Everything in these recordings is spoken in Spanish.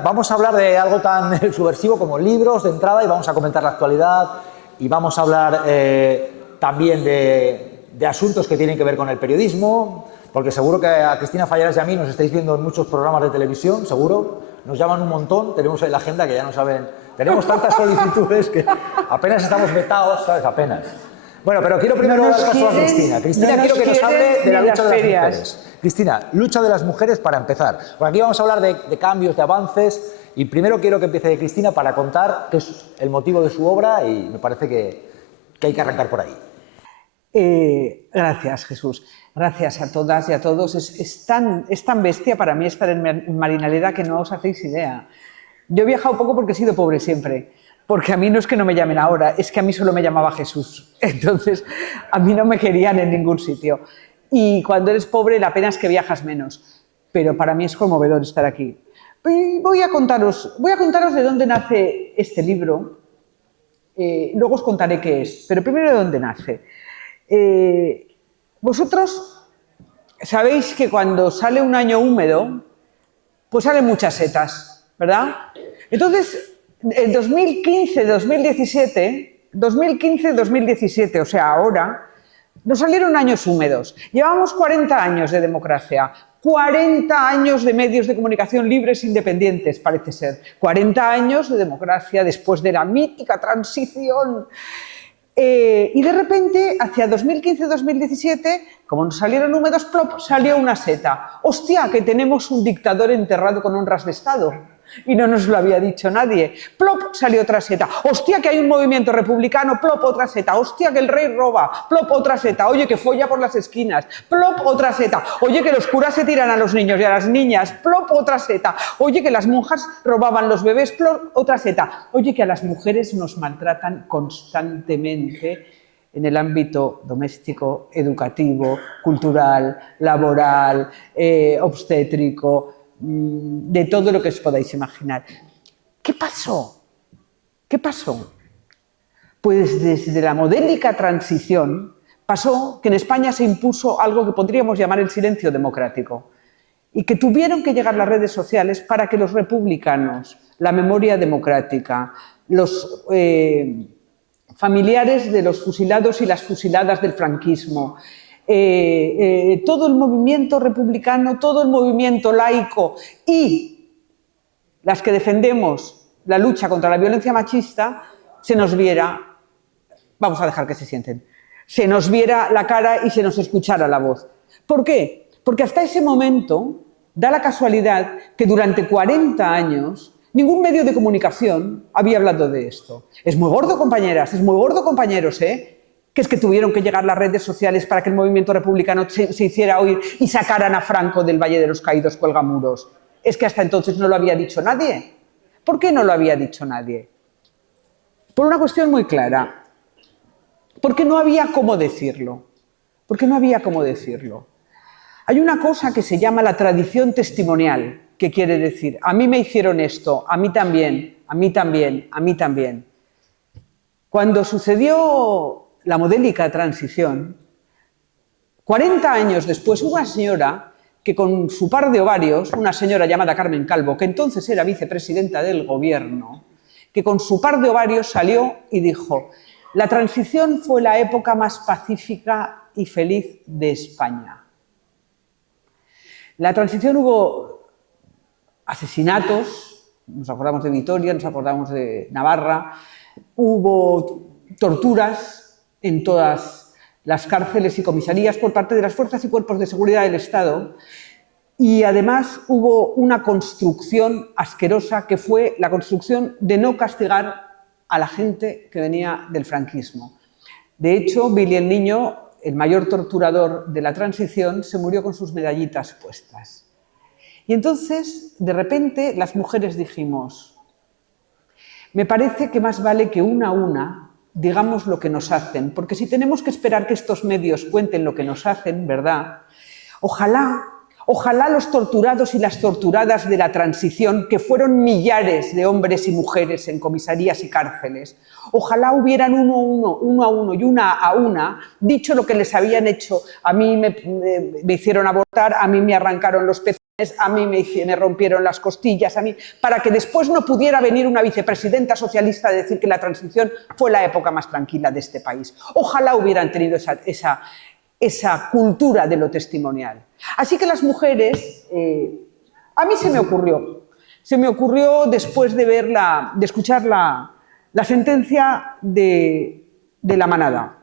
Vamos a hablar de algo tan subversivo como libros de entrada y vamos a comentar la actualidad y vamos a hablar también de asuntos que tienen que ver con el periodismo, porque seguro que a Cristina Fallarás y a mí nos estáis viendo en muchos programas de televisión, seguro, nos llaman un montón, tenemos ahí la agenda que ya no saben, tenemos tantas solicitudes que apenas estamos vetados, ¿sabes? Apenas. Bueno, pero quiero primero dar paso a Cristina. Cristina, quiero que nos hable de la lucha de las mujeres. Cristina, lucha de las mujeres para empezar. Bueno, aquí vamos a hablar de cambios, de avances, y primero quiero que empiece Cristina para contar qué es el motivo de su obra y me parece que hay que arrancar por ahí. Gracias, Jesús. Gracias a todas y a todos. Es tan bestia para mí estar en Marinaleda que no os hacéis idea. Yo he viajado poco porque he sido pobre siempre. Porque a mí no es que no me llamen ahora, es que a mí solo me llamaba Jesús. Entonces, a mí no me querían en ningún sitio. Y cuando eres pobre, la pena es que viajas menos. Pero para mí es conmovedor estar aquí. Voy a contaros de dónde nace este libro. Luego os contaré qué es. Pero primero de dónde nace. Vosotros sabéis que cuando sale un año húmedo, pues salen muchas setas, ¿verdad? Entonces, en 2015-2017, o sea, ahora, nos salieron años húmedos. Llevamos 40 años de democracia, 40 años de medios de comunicación libres e independientes, parece ser. 40 años de democracia después de la mítica transición. Y de repente, hacia 2015-2017, como nos salieron húmedos, plop, salió una seta. ¡Hostia, que tenemos un dictador enterrado con honras de Estado! Y no nos lo había dicho nadie. Plop, salió otra seta. Hostia, que hay un movimiento republicano. Plop, otra seta. Hostia, que el rey roba. Plop, otra seta. Oye, que folla por las esquinas. Plop, otra seta. Oye, que los curas se tiran a los niños y a las niñas. Plop, otra seta. Oye, que las monjas robaban los bebés. Plop, otra seta. Oye, que a las mujeres nos maltratan constantemente en el ámbito doméstico, educativo, cultural, laboral, obstétrico, de todo lo que os podáis imaginar. ¿Qué pasó? ¿Qué pasó? Pues desde la modélica transición pasó que en España se impuso algo que podríamos llamar el silencio democrático y que tuvieron que llegar las redes sociales para que los republicanos, la memoria democrática, los familiares de los fusilados y las fusiladas del franquismo, todo el movimiento republicano, todo el movimiento laico y las que defendemos la lucha contra la violencia machista, se nos viera, vamos a dejar que se sienten, se nos viera la cara y se nos escuchara la voz. ¿Por qué? Porque hasta ese momento da la casualidad que durante 40 años ningún medio de comunicación había hablado de esto. Es muy gordo, compañeras, es muy gordo, compañeros, ¿eh? Que es que tuvieron que llegar las redes sociales para que el movimiento republicano se hiciera oír y sacaran a Franco del Valle de los Caídos cuelgamuros. Es que hasta entonces no lo había dicho nadie. ¿Por qué no lo había dicho nadie? Por una cuestión muy clara. Porque no había cómo decirlo. Porque no había cómo decirlo. Hay una cosa que se llama la tradición testimonial, que quiere decir, a mí me hicieron esto, a mí también, a mí también, a mí también. Cuando sucedió la modélica transición, 40 años después, una señora que con su par de ovarios, una señora llamada Carmen Calvo, que entonces era vicepresidenta del gobierno, que con su par de ovarios salió y dijo, la transición fue la época más pacífica y feliz de España. En la transición hubo asesinatos, nos acordamos de Vitoria, nos acordamos de Navarra, hubo torturas en todas las cárceles y comisarías por parte de las fuerzas y cuerpos de seguridad del Estado y además hubo una construcción asquerosa que fue la construcción de no castigar a la gente que venía del franquismo. De hecho, Billy el Niño, el mayor torturador de la transición, se murió con sus medallitas puestas. Y entonces, de repente, las mujeres dijimos, me parece que más vale que una a una digamos lo que nos hacen, porque si tenemos que esperar que estos medios cuenten lo que nos hacen, ¿verdad? Ojalá los torturados y las torturadas de la transición, que fueron millares de hombres y mujeres en comisarías y cárceles, ojalá hubieran uno a uno y una a una dicho lo que les habían hecho. A mí me hicieron abortar, a mí me arrancaron los pezones, a mí me rompieron las costillas, a mí, para que después no pudiera venir una vicepresidenta socialista a decir que la transición fue la época más tranquila de este país. Ojalá hubieran tenido esa cultura de lo testimonial. Así que las mujeres, a mí se me ocurrió después de escuchar la sentencia de la manada.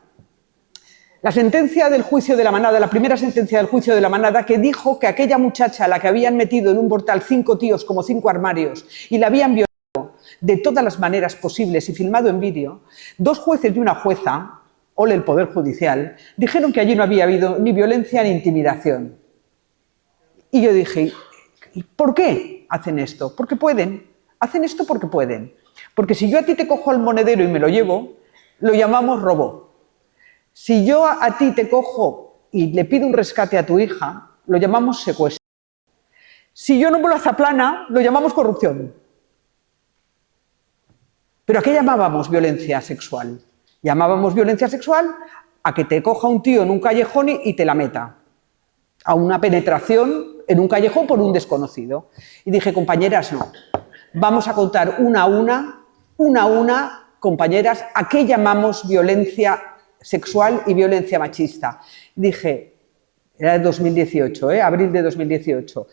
La sentencia del juicio de la manada, la primera sentencia del juicio de la manada, que dijo que aquella muchacha a la que habían metido en un portal 5 tíos como 5 armarios y la habían violado de todas las maneras posibles y filmado en vídeo, 2 jueces y una jueza, ole el Poder Judicial, dijeron que allí no había habido ni violencia ni intimidación. Y yo dije, ¿por qué hacen esto? Porque pueden. Hacen esto porque pueden. Porque si yo a ti te cojo el monedero y me lo llevo, lo llamamos robo. Si yo a ti te cojo y le pido un rescate a tu hija, lo llamamos secuestro. Si yo no me lo azaplana, lo llamamos corrupción. ¿Pero a qué llamábamos violencia sexual? Llamábamos violencia sexual a que te coja un tío en un callejón y te la meta. A una penetración en un callejón por un desconocido. Y dije, compañeras, no. Vamos a contar una a una, compañeras, a qué llamamos violencia sexual y violencia machista. Dije, era de 2018, abril de 2018.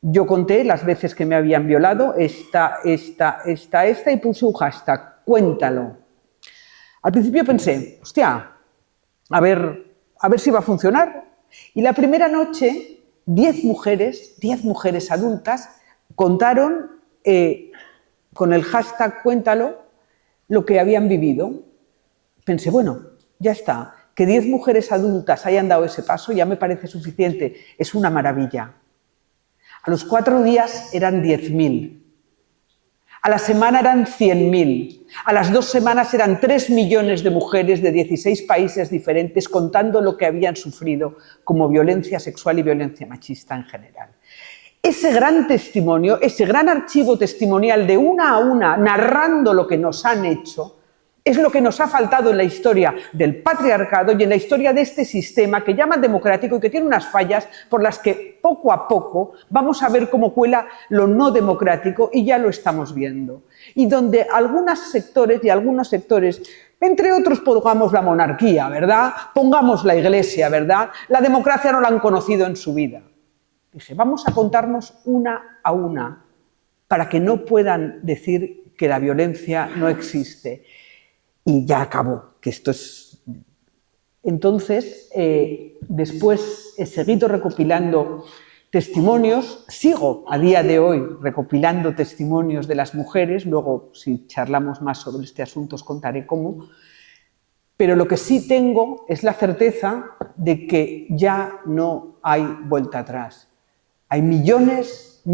Yo conté las veces que me habían violado, esta, y puse un hashtag, cuéntalo. Al principio pensé, hostia, a ver si va a funcionar. Y la primera noche, 10 mujeres adultas contaron con el hashtag cuéntalo lo que habían vivido. Pensé, bueno, ya está, que 10 mujeres adultas hayan dado ese paso ya me parece suficiente, es una maravilla. A los 4 días eran 10.000, a la semana eran 100.000, a las 2 semanas eran 3 millones de mujeres de 16 países diferentes contando lo que habían sufrido como violencia sexual y violencia machista en general. Ese gran testimonio, ese gran archivo testimonial de una a una narrando lo que nos han hecho, es lo que nos ha faltado en la historia del patriarcado y en la historia de este sistema que llaman democrático y que tiene unas fallas por las que poco a poco vamos a ver cómo cuela lo no democrático y ya lo estamos viendo. Y donde algunos sectores, entre otros pongamos la monarquía, ¿verdad? Pongamos la iglesia, ¿verdad? La democracia no la han conocido en su vida. Dije, vamos a contarnos una a una para que no puedan decir que la violencia no existe. Y ya acabó, que esto es... Entonces, después he seguido recopilando testimonios, sigo a día de hoy recopilando testimonios de las mujeres, luego si charlamos más sobre este asunto os contaré cómo, pero lo que sí tengo es la certeza de que ya no hay vuelta atrás. Hay millones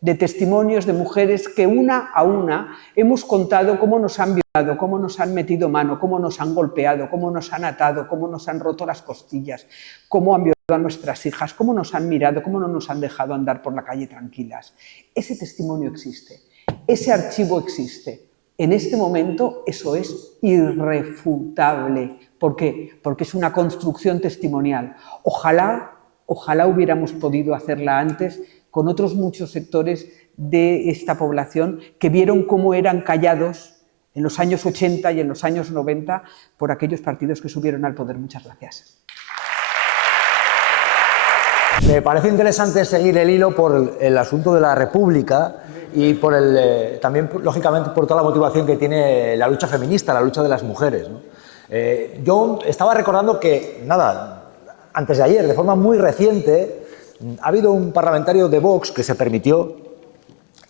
de testimonios de mujeres que una a una hemos contado cómo nos han violado, cómo nos han metido mano, cómo nos han golpeado, cómo nos han atado, cómo nos han roto las costillas, cómo han violado a nuestras hijas, cómo nos han mirado, cómo no nos han dejado andar por la calle tranquilas. Ese testimonio existe, ese archivo existe. En este momento eso es irrefutable. ¿Por qué? Porque es una construcción testimonial. Ojalá hubiéramos podido hacerla antes con otros muchos sectores de esta población que vieron cómo eran callados en los años 80 y en los años 90 por aquellos partidos que subieron al poder. Muchas gracias. Me parece interesante seguir el hilo por el asunto de la República y por también, lógicamente, por toda la motivación que tiene la lucha feminista, la lucha de las mujeres, ¿no? Yo estaba recordando que, antes de ayer, de forma muy reciente, ha habido un parlamentario de Vox que se permitió,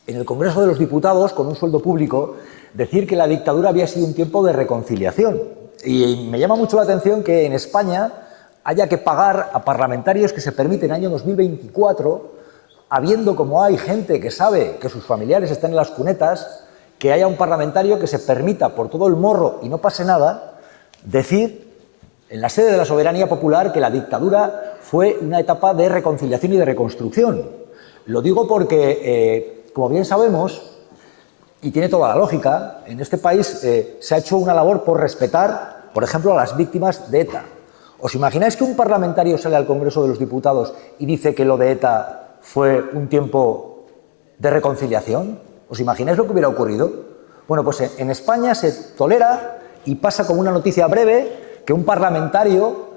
en el Congreso de los Diputados, con un sueldo público, decir que la dictadura había sido un tiempo de reconciliación. Y me llama mucho la atención que en España haya que pagar a parlamentarios que se permiten en el año 2024, habiendo como hay gente que sabe que sus familiares están en las cunetas, que haya un parlamentario que se permita, por todo el morro y no pase nada, decir en la sede de la soberanía popular que la dictadura fue una etapa de reconciliación y de reconstrucción. Lo digo porque, como bien sabemos, y tiene toda la lógica, en este país se ha hecho una labor por respetar, por ejemplo, a las víctimas de ETA. ¿Os imagináis que un parlamentario sale al Congreso de los Diputados y dice que lo de ETA fue un tiempo de reconciliación? ¿Os imagináis lo que hubiera ocurrido? Bueno, pues en España se tolera y pasa como una noticia breve que un parlamentario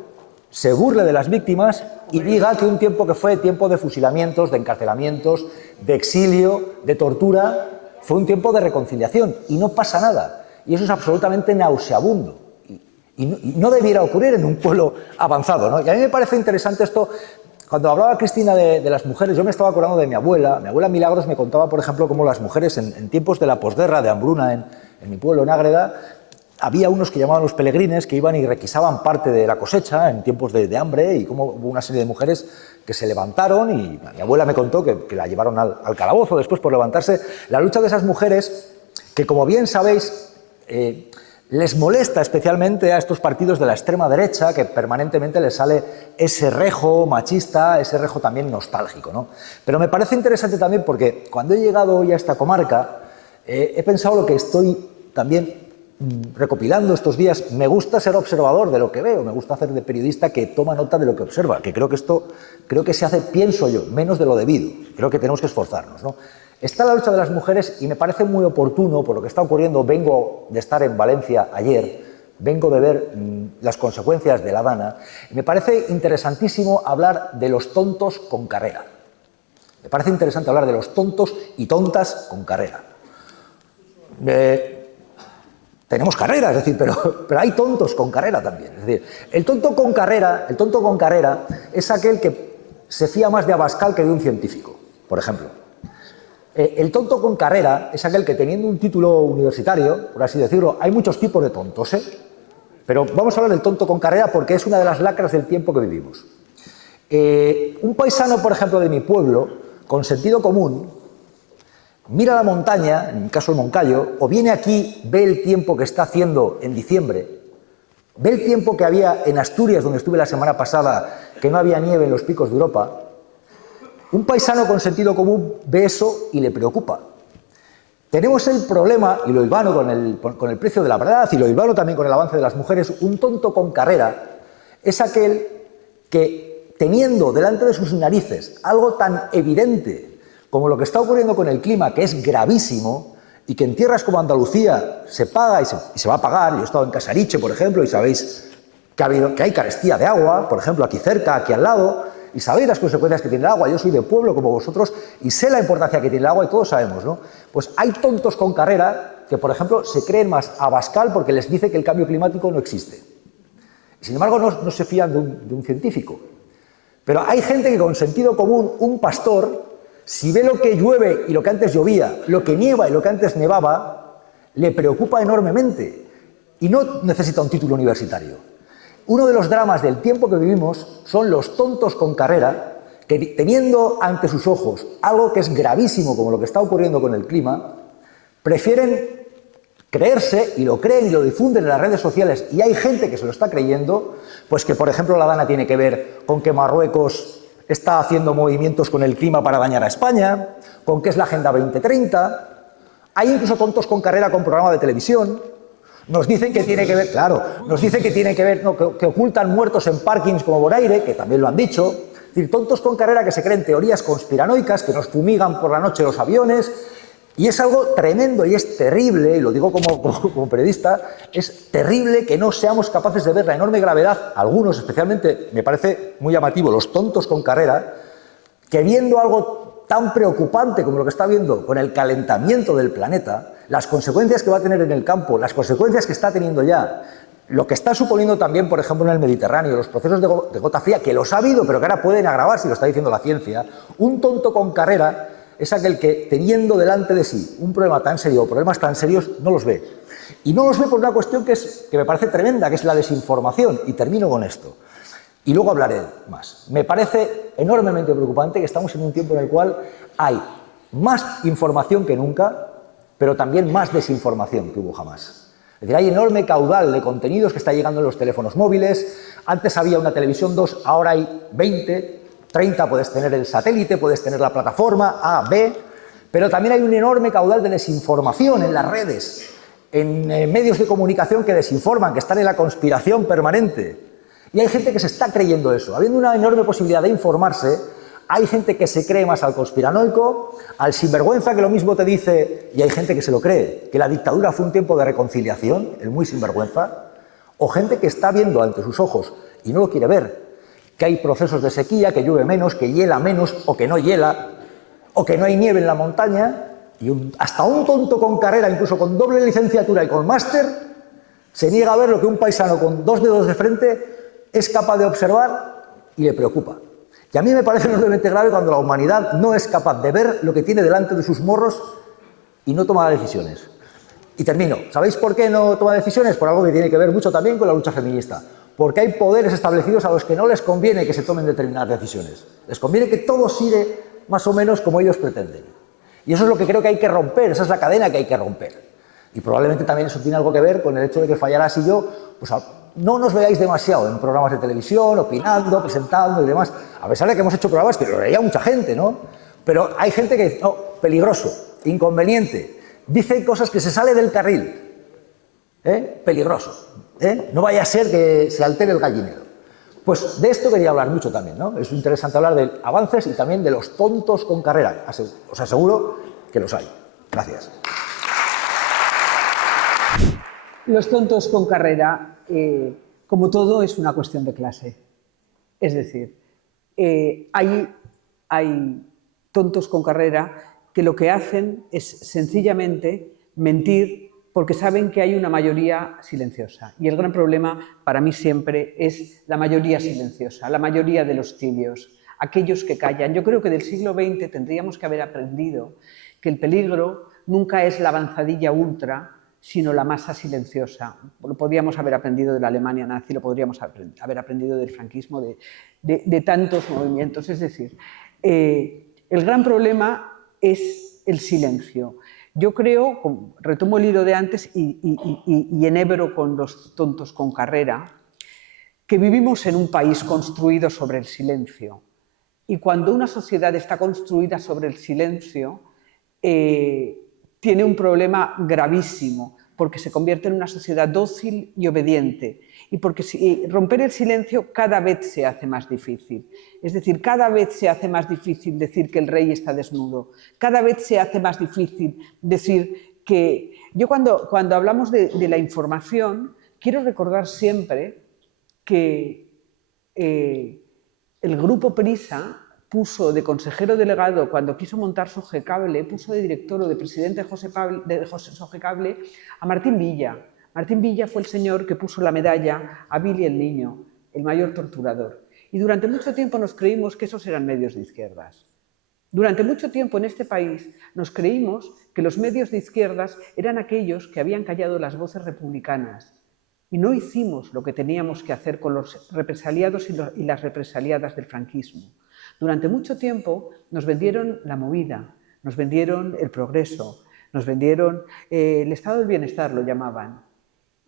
se burle de las víctimas y diga que un tiempo que fue tiempo de fusilamientos, de encarcelamientos, de exilio, de tortura, fue un tiempo de reconciliación y no pasa nada. Y eso es absolutamente nauseabundo. Y no debiera ocurrir en un pueblo avanzado, ¿no? Y a mí me parece interesante esto. Cuando hablaba Cristina de las mujeres, yo me estaba acordando de mi abuela. Mi abuela Milagros me contaba, por ejemplo, cómo las mujeres en tiempos de la posguerra, de hambruna en mi pueblo, en Ágreda, había unos que llamaban los pelegrines que iban y requisaban parte de la cosecha en tiempos de hambre, y como hubo una serie de mujeres que se levantaron, y mi abuela me contó que la llevaron al calabozo después por levantarse. La lucha de esas mujeres, que como bien sabéis, les molesta especialmente a estos partidos de la extrema derecha, que permanentemente les sale ese rejo machista, ese rejo también nostálgico, ¿no? Pero me parece interesante también porque cuando he llegado hoy a esta comarca, he pensado lo que estoy también recopilando estos días. Me gusta ser observador de lo que veo, me gusta hacer de periodista que toma nota de lo que observa, que creo que se hace, pienso yo, menos de lo debido. Creo que tenemos que esforzarnos, ¿no? Está la lucha de las mujeres y me parece muy oportuno por lo que está ocurriendo. Vengo de estar en Valencia ayer, vengo de ver las consecuencias de la Dana, y me parece interesantísimo hablar de los tontos con carrera. Me parece interesante hablar de los tontos y tontas con carrera. Tenemos carrera, es decir, pero hay tontos con carrera también. Es decir, el tonto con carrera es aquel que se fía más de Abascal que de un científico, por ejemplo. El tonto con carrera es aquel que, teniendo un título universitario, por así decirlo, hay muchos tipos de tontos, pero vamos a hablar del tonto con carrera porque es una de las lacras del tiempo que vivimos. Un paisano, por ejemplo, de mi pueblo, con sentido común, mira la montaña, en el caso del Moncayo, o viene aquí, ve el tiempo que está haciendo en diciembre, ve el tiempo que había en Asturias, donde estuve la semana pasada, que no había nieve en los picos de Europa. Un paisano con sentido común ve eso y le preocupa. Tenemos el problema, y lo hilvano con el precio de la verdad, y lo hilvano también con el avance de las mujeres. Un tonto con carrera es aquel que, teniendo delante de sus narices algo tan evidente como lo que está ocurriendo con el clima, que es gravísimo, y que en tierras como Andalucía se paga y se va a pagar. Yo he estado en Casariche, por ejemplo, y sabéis que hay carestía de agua, por ejemplo, aquí cerca, aquí al lado, y sabéis las consecuencias que tiene el agua. Yo soy de pueblo como vosotros y sé la importancia que tiene el agua, y todos sabemos, ¿no? Pues hay tontos con carrera que, por ejemplo, se creen más Abascal porque les dice que el cambio climático no existe. Y sin embargo, no se fían de un científico. Pero hay gente que con sentido común, un pastor, si ve lo que llueve y lo que antes llovía, lo que nieva y lo que antes nevaba, le preocupa enormemente y no necesita un título universitario. Uno de los dramas del tiempo que vivimos son los tontos con carrera que, teniendo ante sus ojos algo que es gravísimo como lo que está ocurriendo con el clima, prefieren creerse, y lo creen y lo difunden en las redes sociales, y hay gente que se lo está creyendo, pues que, por ejemplo, la Dana tiene que ver con que Marruecos está haciendo movimientos con el clima para dañar a España, con que es la Agenda 2030. Hay incluso tontos con carrera con programa de televisión. Nos dicen que tiene que ver, claro, nos dicen que tiene que ver, no, que ocultan muertos en parkings como Bonaire, que también lo han dicho. Es decir, tontos con carrera que se creen teorías conspiranoicas, que nos fumigan por la noche los aviones. Y es algo tremendo y es terrible, y lo digo como periodista, es terrible que no seamos capaces de ver la enorme gravedad. Algunos, especialmente, me parece muy llamativo, los tontos con carrera, que viendo algo tan preocupante como lo que está viendo con el calentamiento del planeta, las consecuencias que va a tener en el campo, las consecuencias que está teniendo ya, lo que está suponiendo también, por ejemplo, en el Mediterráneo, los procesos de gota fría, que los ha habido, pero que ahora pueden agravarse, lo está diciendo la ciencia. Un tonto con carrera es aquel que, teniendo delante de sí un problema tan serio o problemas tan serios, no los ve. Y no los ve por una cuestión que me parece tremenda, que es la desinformación. Y termino con esto. Y luego hablaré más. Me parece enormemente preocupante que estamos en un tiempo en el cual hay más información que nunca, pero también más desinformación que hubo jamás. Es decir, hay enorme caudal de contenidos que está llegando en los teléfonos móviles. Antes había una televisión 2, ahora hay 20, 30, puedes tener el satélite, puedes tener la plataforma A, B, pero también hay un enorme caudal de desinformación en las redes, en medios de comunicación que desinforman, que están en la conspiración permanente. Y hay gente que se está creyendo eso. Habiendo una enorme posibilidad de informarse, hay gente que se cree más al conspiranoico, al sinvergüenza que lo mismo te dice, y hay gente que se lo cree, que la dictadura fue un tiempo de reconciliación, el muy sinvergüenza, o gente que está viendo ante sus ojos y no lo quiere ver, que hay procesos de sequía, que llueve menos, que hiela menos, o que no hiela, o que no hay nieve en la montaña, y hasta un tonto con carrera, incluso con doble licenciatura y con máster, se niega a ver lo que un paisano con 2 dedos de frente es capaz de observar y le preocupa. Y a mí me parece enormemente grave cuando la humanidad no es capaz de ver lo que tiene delante de sus morros y no toma decisiones. Y termino. ¿Sabéis por qué no toma decisiones? Por algo que tiene que ver mucho también con la lucha feminista. Porque hay poderes establecidos a los que no les conviene que se tomen determinadas decisiones. Les conviene que todo siga más o menos como ellos pretenden. Y eso es lo que creo que hay que romper, esa es la cadena que hay que romper. Y probablemente también eso tiene algo que ver con el hecho de que Fallarás y yo, pues no nos veáis demasiado en programas de televisión, opinando, presentando y demás. A pesar de que hemos hecho programas que lo veía mucha gente, ¿no? Pero hay gente que dice, no, peligroso, inconveniente, dice cosas que se sale del carril, peligroso, no vaya a ser que se altere el gallinero. Pues de esto quería hablar mucho también, ¿no? Es interesante hablar de avances y también de los tontos con carrera. Os aseguro que los hay. Gracias. Los tontos con carrera, como todo, es una cuestión de clase. Es decir, hay tontos con carrera que lo que hacen es sencillamente mentir porque saben que hay una mayoría silenciosa. Y el gran problema para mí siempre es la mayoría silenciosa, la mayoría de los tibios, aquellos que callan. Yo creo que del siglo XX tendríamos que haber aprendido que el peligro nunca es la avanzadilla ultra, sino la masa silenciosa. Lo podríamos haber aprendido de la Alemania nazi, lo podríamos haber aprendido del franquismo, de tantos movimientos. Es decir, el gran problema es el silencio. Yo creo, retomo el hilo de antes y enhebro con los tontos con carrera, que vivimos en un país construido sobre el silencio. Y cuando una sociedad está construida sobre el silencio, tiene un problema gravísimo, porque se convierte en una sociedad dócil y obediente, y porque romper el silencio cada vez se hace más difícil. Es decir, cada vez se hace más difícil decir que el rey está desnudo, cada vez se hace más difícil decir que... Yo cuando hablamos de la información, quiero recordar siempre que el grupo Prisa puso de consejero delegado, cuando quiso montar Sogecable, puso de director o de presidente de Sogecable a Martín Villa. Martín Villa fue el señor que puso la medalla a Billy el Niño, el mayor torturador. Y durante mucho tiempo nos creímos que esos eran medios de izquierdas. Durante mucho tiempo en este país nos creímos que los medios de izquierdas eran aquellos que habían callado las voces republicanas. Y no hicimos lo que teníamos que hacer con los represaliados y las represaliadas del franquismo. Durante mucho tiempo nos vendieron la movida, nos vendieron el progreso, nos vendieron el estado del bienestar, lo llamaban.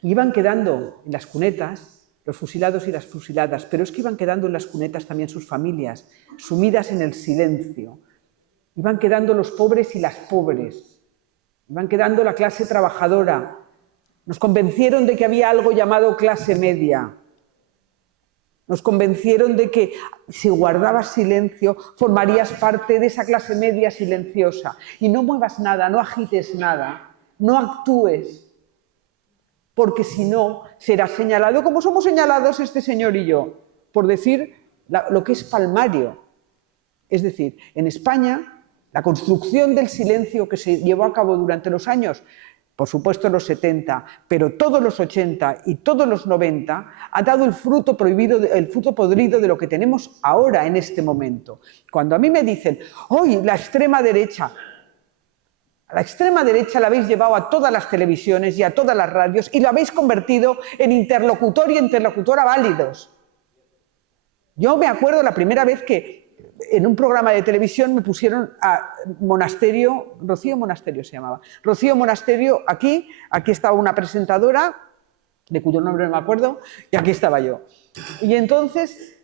Iban quedando en las cunetas los fusilados y las fusiladas, pero es que iban quedando en las cunetas también sus familias, sumidas en el silencio. Iban quedando los pobres y las pobres, iban quedando la clase trabajadora. Nos convencieron de que había algo llamado clase media. Nos convencieron de que si guardabas silencio formarías parte de esa clase media silenciosa. Y no muevas nada, no agites nada, no actúes, porque si no serás señalado como somos señalados este señor y yo, por decir lo que es palmario. Es decir, en España, la construcción del silencio que se llevó a cabo durante los años, por supuesto los 70, pero todos los 80 y todos los 90, ha dado el fruto podrido de lo que tenemos ahora en este momento. Cuando a mí me dicen, hoy la extrema derecha la habéis llevado a todas las televisiones y a todas las radios y la habéis convertido en interlocutor y interlocutora válidos. Yo me acuerdo la primera vez que en un programa de televisión me pusieron a Monasterio, Rocío Monasterio se llamaba, Rocío Monasterio, aquí estaba una presentadora, de cuyo nombre no me acuerdo, y aquí estaba yo. Y entonces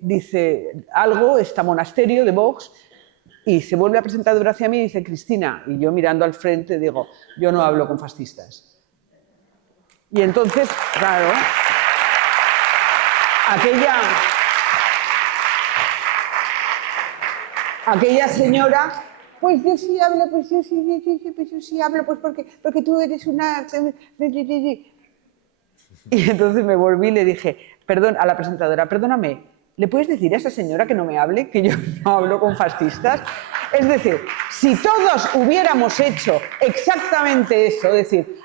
dice algo, está Monasterio de Vox, y se vuelve la presentadora hacia mí y dice, Cristina, y yo mirando al frente digo, yo no hablo con fascistas. Y entonces, claro, aquella señora, pues yo sí hablo, pues yo sí hablo, pues porque tú eres una... Y entonces me volví y le dije, perdón, a la presentadora, perdóname, ¿le puedes decir a esa señora que no me hable, que yo no hablo con fascistas? Es decir, si todos hubiéramos hecho exactamente eso, es decir,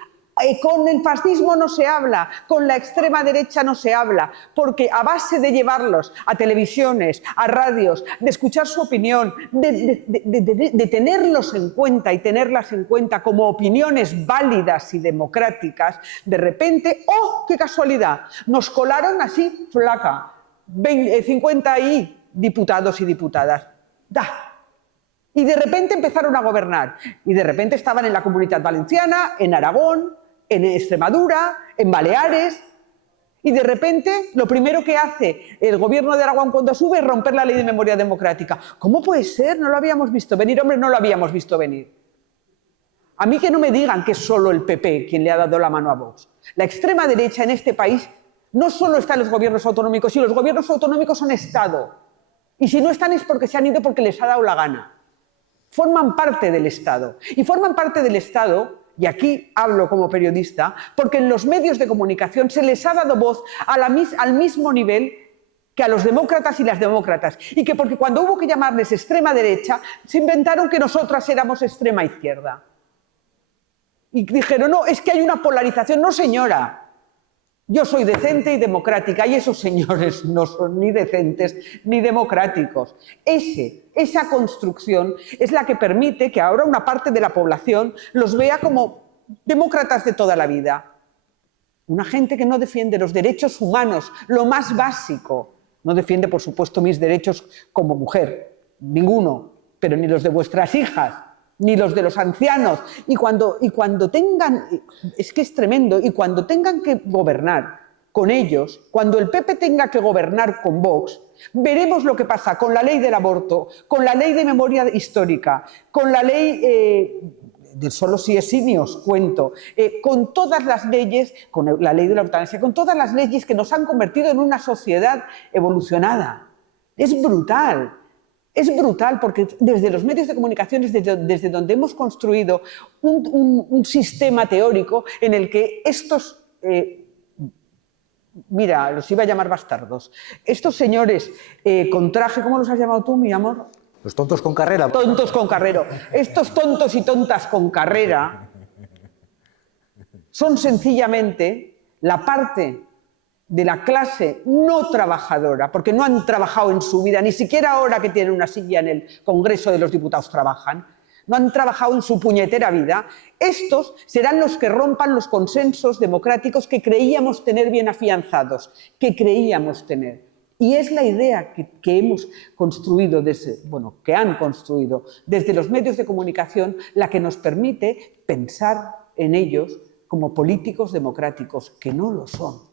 con el fascismo no se habla, con la extrema derecha no se habla, porque a base de llevarlos a televisiones, a radios, de escuchar su opinión, de tenerlos en cuenta y tenerlas en cuenta como opiniones válidas y democráticas, de repente, ¡oh, qué casualidad! Nos colaron así, flaca, 50 diputados y diputadas. ¡Da! Y de repente empezaron a gobernar. Y de repente estaban en la Comunidad Valenciana, en Aragón, en Extremadura, en Baleares. Y de repente lo primero que hace el gobierno de Aragón cuando sube es romper la ley de memoria democrática. ¿Cómo puede ser? No lo habíamos visto venir. Hombre, no lo habíamos visto venir. A mí que no me digan que es solo el PP quien le ha dado la mano a Vox. La extrema derecha en este país no solo está en los gobiernos autonómicos, y los gobiernos autonómicos son Estado. Y si no están es porque se han ido porque les ha dado la gana. Forman parte del Estado. Y forman parte del Estado, y aquí hablo como periodista, porque en los medios de comunicación se les ha dado voz al mismo nivel que a los demócratas y las demócratas. Y que porque cuando hubo que llamarles extrema derecha, se inventaron que nosotras éramos extrema izquierda. Y dijeron, no, es que hay una polarización. No, señora. Yo soy decente y democrática y esos señores no son ni decentes ni democráticos. Esa construcción es la que permite que ahora una parte de la población los vea como demócratas de toda la vida. Una gente que no defiende los derechos humanos, lo más básico. No defiende, por supuesto, mis derechos como mujer, ninguno, pero ni los de vuestras hijas, ni los de los ancianos, y cuando tengan, es que es tremendo, y cuando tengan que gobernar con ellos, cuando el PP tenga que gobernar con Vox, veremos lo que pasa con la ley del aborto, con la ley de memoria histórica, con la ley de solo si es sí ni os cuento, con todas las leyes, con la ley de la eutanasia, con todas las leyes que nos han convertido en una sociedad evolucionada. Es brutal. Es brutal porque desde los medios de comunicación desde donde hemos construido un sistema teórico en el que estos, mira, los iba a llamar bastardos, estos señores con traje, ¿cómo los has llamado tú, mi amor? Los tontos con carrera. Tontos con carrera. Estos tontos y tontas con carrera son sencillamente la parte de la clase no trabajadora, porque no han trabajado en su vida, ni siquiera ahora que tienen una silla en el Congreso de los Diputados trabajan, no han trabajado en su puñetera vida. Estos serán los que rompan los consensos democráticos que creíamos tener bien afianzados, que creíamos tener. Y es la idea que hemos construido, que han construido desde los medios de comunicación, la que nos permite pensar en ellos como políticos democráticos, que no lo son.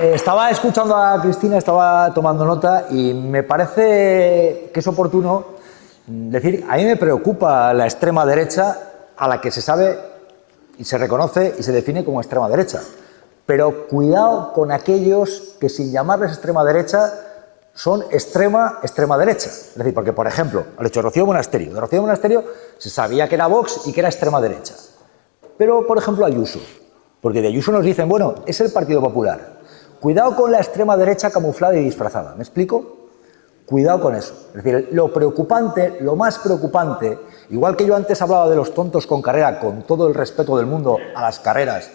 Estaba escuchando a Cristina, estaba tomando nota y me parece que es oportuno decir, a mí me preocupa la extrema derecha a la que se sabe y se reconoce y se define como extrema derecha. Pero cuidado con aquellos que sin llamarles extrema derecha son extrema derecha. Es decir, porque por ejemplo, al hecho de Rocío Monasterio. De Rocío Monasterio se sabía que era Vox y que era extrema derecha. Pero por ejemplo Ayuso, porque de Ayuso nos dicen, bueno, es el Partido Popular. Cuidado con la extrema derecha camuflada y disfrazada. ¿Me explico? Cuidado con eso. Es decir, lo preocupante, lo más preocupante, igual que yo antes hablaba de los tontos con carrera, con todo el respeto del mundo a las carreras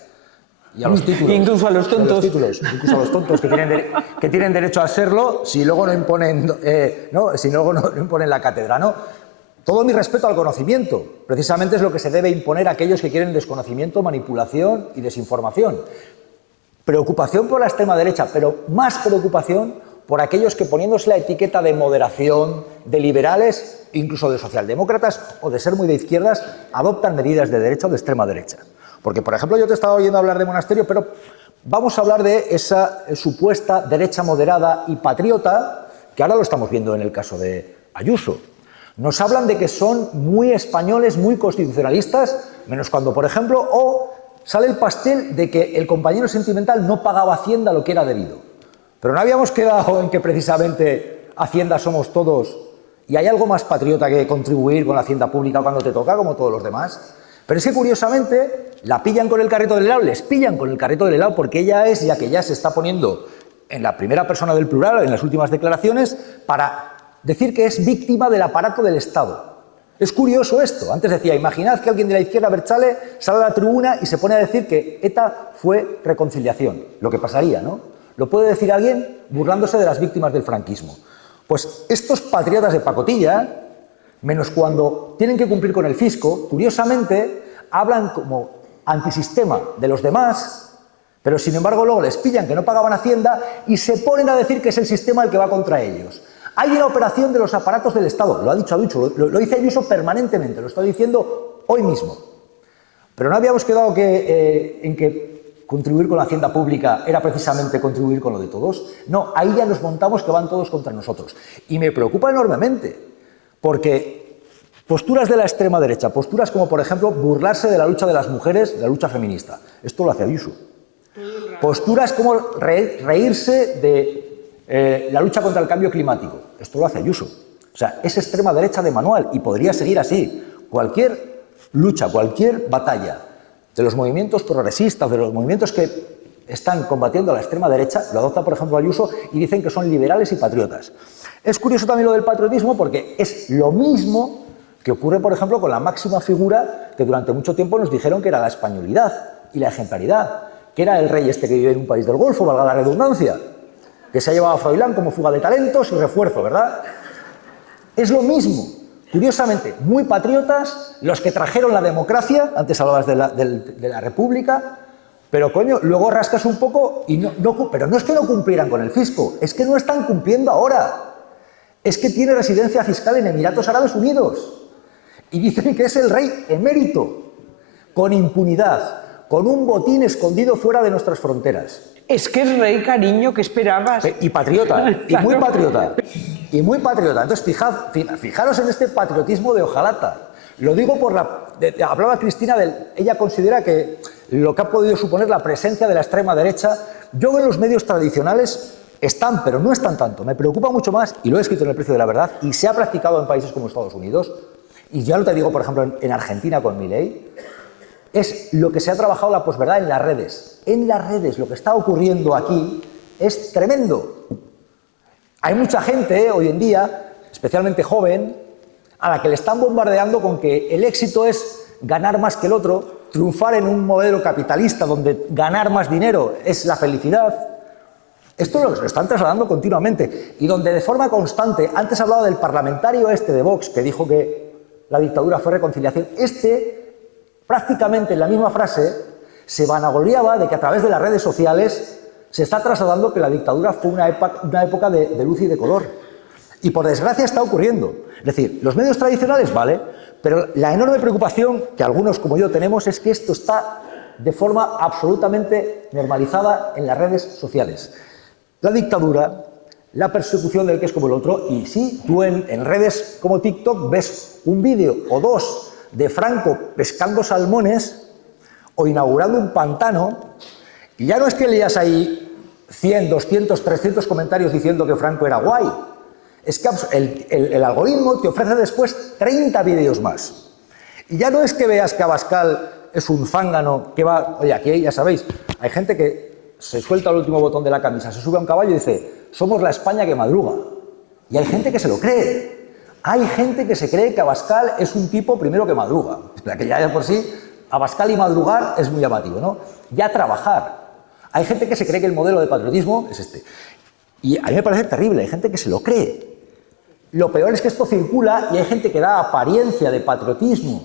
y a los títulos. Incluso a los tontos. Incluso a los tontos que tienen derecho a serlo si luego no imponen, si luego no imponen la cátedra, ¿no? Todo mi respeto al conocimiento. Precisamente es lo que se debe imponer a aquellos que quieren desconocimiento, manipulación y desinformación. Preocupación por la extrema derecha, pero más preocupación por aquellos que poniéndose la etiqueta de moderación, de liberales, incluso de socialdemócratas o de ser muy de izquierdas, adoptan medidas de derecha o de extrema derecha. Porque, por ejemplo, yo te estaba oyendo hablar de Monasterio, pero vamos a hablar de esa supuesta derecha moderada y patriota, que ahora lo estamos viendo en el caso de Ayuso. Nos hablan de que son muy españoles, muy constitucionalistas, menos cuando, por ejemplo, sale el pastel de que el compañero sentimental no pagaba Hacienda lo que era debido. Pero no habíamos quedado en que precisamente Hacienda somos todos y hay algo más patriota que contribuir con la hacienda pública cuando te toca, como todos los demás. Pero es que curiosamente la pillan con el carrito del helado, les pillan con el carrito del helado porque ella es, ya que ya se está poniendo en la primera persona del plural en las últimas declaraciones, para decir que es víctima del aparato del Estado. Es curioso esto. Antes decía, imaginad que alguien de la izquierda Berchale sale a la tribuna y se pone a decir que ETA fue reconciliación. Lo que pasaría, ¿no? Lo puede decir alguien burlándose de las víctimas del franquismo. Pues estos patriotas de pacotilla, menos cuando tienen que cumplir con el fisco, curiosamente hablan como antisistema de los demás, pero sin embargo luego les pillan que no pagaban Hacienda y se ponen a decir que es el sistema el que va contra ellos. Hay una operación de los aparatos del Estado, lo ha dicho Ayuso, lo dice Ayuso permanentemente, lo está diciendo hoy mismo. Pero no habíamos quedado en que contribuir con la hacienda pública era precisamente contribuir con lo de todos. No, ahí ya nos montamos que van todos contra nosotros. Y me preocupa enormemente, porque posturas de la extrema derecha, posturas como por ejemplo burlarse de la lucha de las mujeres, de la lucha feminista, esto lo hace Ayuso. Posturas como reírse de la lucha contra el cambio climático, esto lo hace Ayuso. O sea, es extrema derecha de manual y podría seguir así. Cualquier lucha, cualquier batalla de los movimientos progresistas, de los movimientos que están combatiendo a la extrema derecha, lo adopta por ejemplo Ayuso y dicen que son liberales y patriotas. Es curioso también lo del patriotismo porque es lo mismo que ocurre por ejemplo con la máxima figura que durante mucho tiempo nos dijeron que era la españolidad y la ejemplaridad, que era el rey este que vive en un país del Golfo, valga la redundancia, que se ha llevado a Froilán como fuga de talentos y refuerzo, ¿verdad? Es lo mismo. Curiosamente, muy patriotas, los que trajeron la democracia, antes hablabas de la República, pero coño, luego rascas un poco y pero no es que no cumplieran con el fisco, es que no están cumpliendo ahora. Es que tiene residencia fiscal en Emiratos Árabes Unidos y dicen que es el rey emérito, con impunidad, con un botín escondido fuera de nuestras fronteras. Es que es rey, cariño, ¿qué esperabas? Y patriota, y Claro. muy patriota. Y muy patriota. Entonces, fijaros en este patriotismo de hojalata. Lo digo por hablaba Cristina ella considera que lo que ha podido suponer la presencia de la extrema derecha, yo en los medios tradicionales están, pero no están tanto. Me preocupa mucho más, y lo he escrito en El precio de la verdad, y se ha practicado en países como Estados Unidos, y ya lo te digo, por ejemplo, en Argentina con Milei, es lo que se ha trabajado la posverdad en las redes. En las redes, lo que está ocurriendo aquí es tremendo. Hay mucha gente hoy en día, especialmente joven, a la que le están bombardeando con que el éxito es ganar más que el otro, triunfar en un modelo capitalista donde ganar más dinero es la felicidad. Esto lo están trasladando continuamente y donde de forma constante, antes hablaba del parlamentario este de Vox que dijo que la dictadura fue reconciliación, prácticamente en la misma frase se vanagloriaba de que a través de las redes sociales se está trasladando que la dictadura fue una época de luz y de color. Y por desgracia está ocurriendo. Es decir, los medios tradicionales, vale, pero la enorme preocupación que algunos como yo tenemos es que esto está de forma absolutamente normalizada en las redes sociales. La dictadura, la persecución del que es como el otro, y sí, tú en redes como TikTok ves un vídeo o dos de Franco pescando salmones o inaugurando un pantano, y ya no es que leas ahí 100, 200, 300 comentarios diciendo que Franco era guay, es que el algoritmo te ofrece después 30 vídeos más. Y ya no es que veas que Abascal es un zángano que va... Oye, aquí ya sabéis, hay gente que se suelta el último botón de la camisa, se sube a un caballo y dice, somos la España que madruga. Y hay gente que se lo cree. Hay gente que se cree que Abascal es un tipo primero que madruga. Que ya de por sí, Abascal y madrugar es muy llamativo, ¿no? Ya trabajar. Hay gente que se cree que el modelo de patriotismo es este. Y a mí me parece terrible, hay gente que se lo cree. Lo peor es que esto circula y hay gente que da apariencia de patriotismo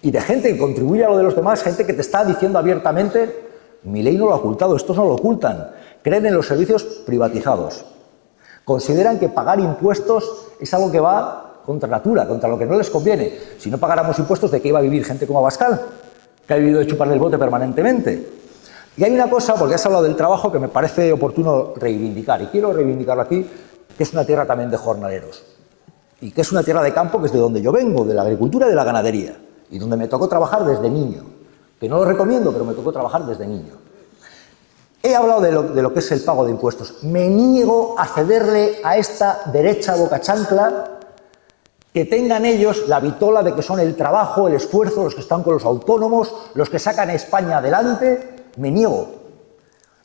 y de gente que contribuye a lo de los demás, gente que te está diciendo abiertamente, Milei no lo ha ocultado, estos no lo ocultan, creen en los servicios privatizados. Consideran que pagar impuestos es algo que va contra natura, contra lo que no les conviene. Si no pagáramos impuestos, ¿de qué iba a vivir gente como Abascal, que ha vivido de chupar del bote permanentemente? Y hay una cosa, porque has hablado del trabajo, que me parece oportuno reivindicar, y quiero reivindicarlo aquí, que es una tierra también de jornaleros, y que es una tierra de campo que es de donde yo vengo, de la agricultura y de la ganadería, y donde me tocó trabajar desde niño, que no lo recomiendo, pero me tocó trabajar desde niño. He hablado de lo que es el pago de impuestos. Me niego a cederle a esta derecha boca chancla que tengan ellos la vitola de que son el trabajo, el esfuerzo, los que están con los autónomos, los que sacan a España adelante. Me niego.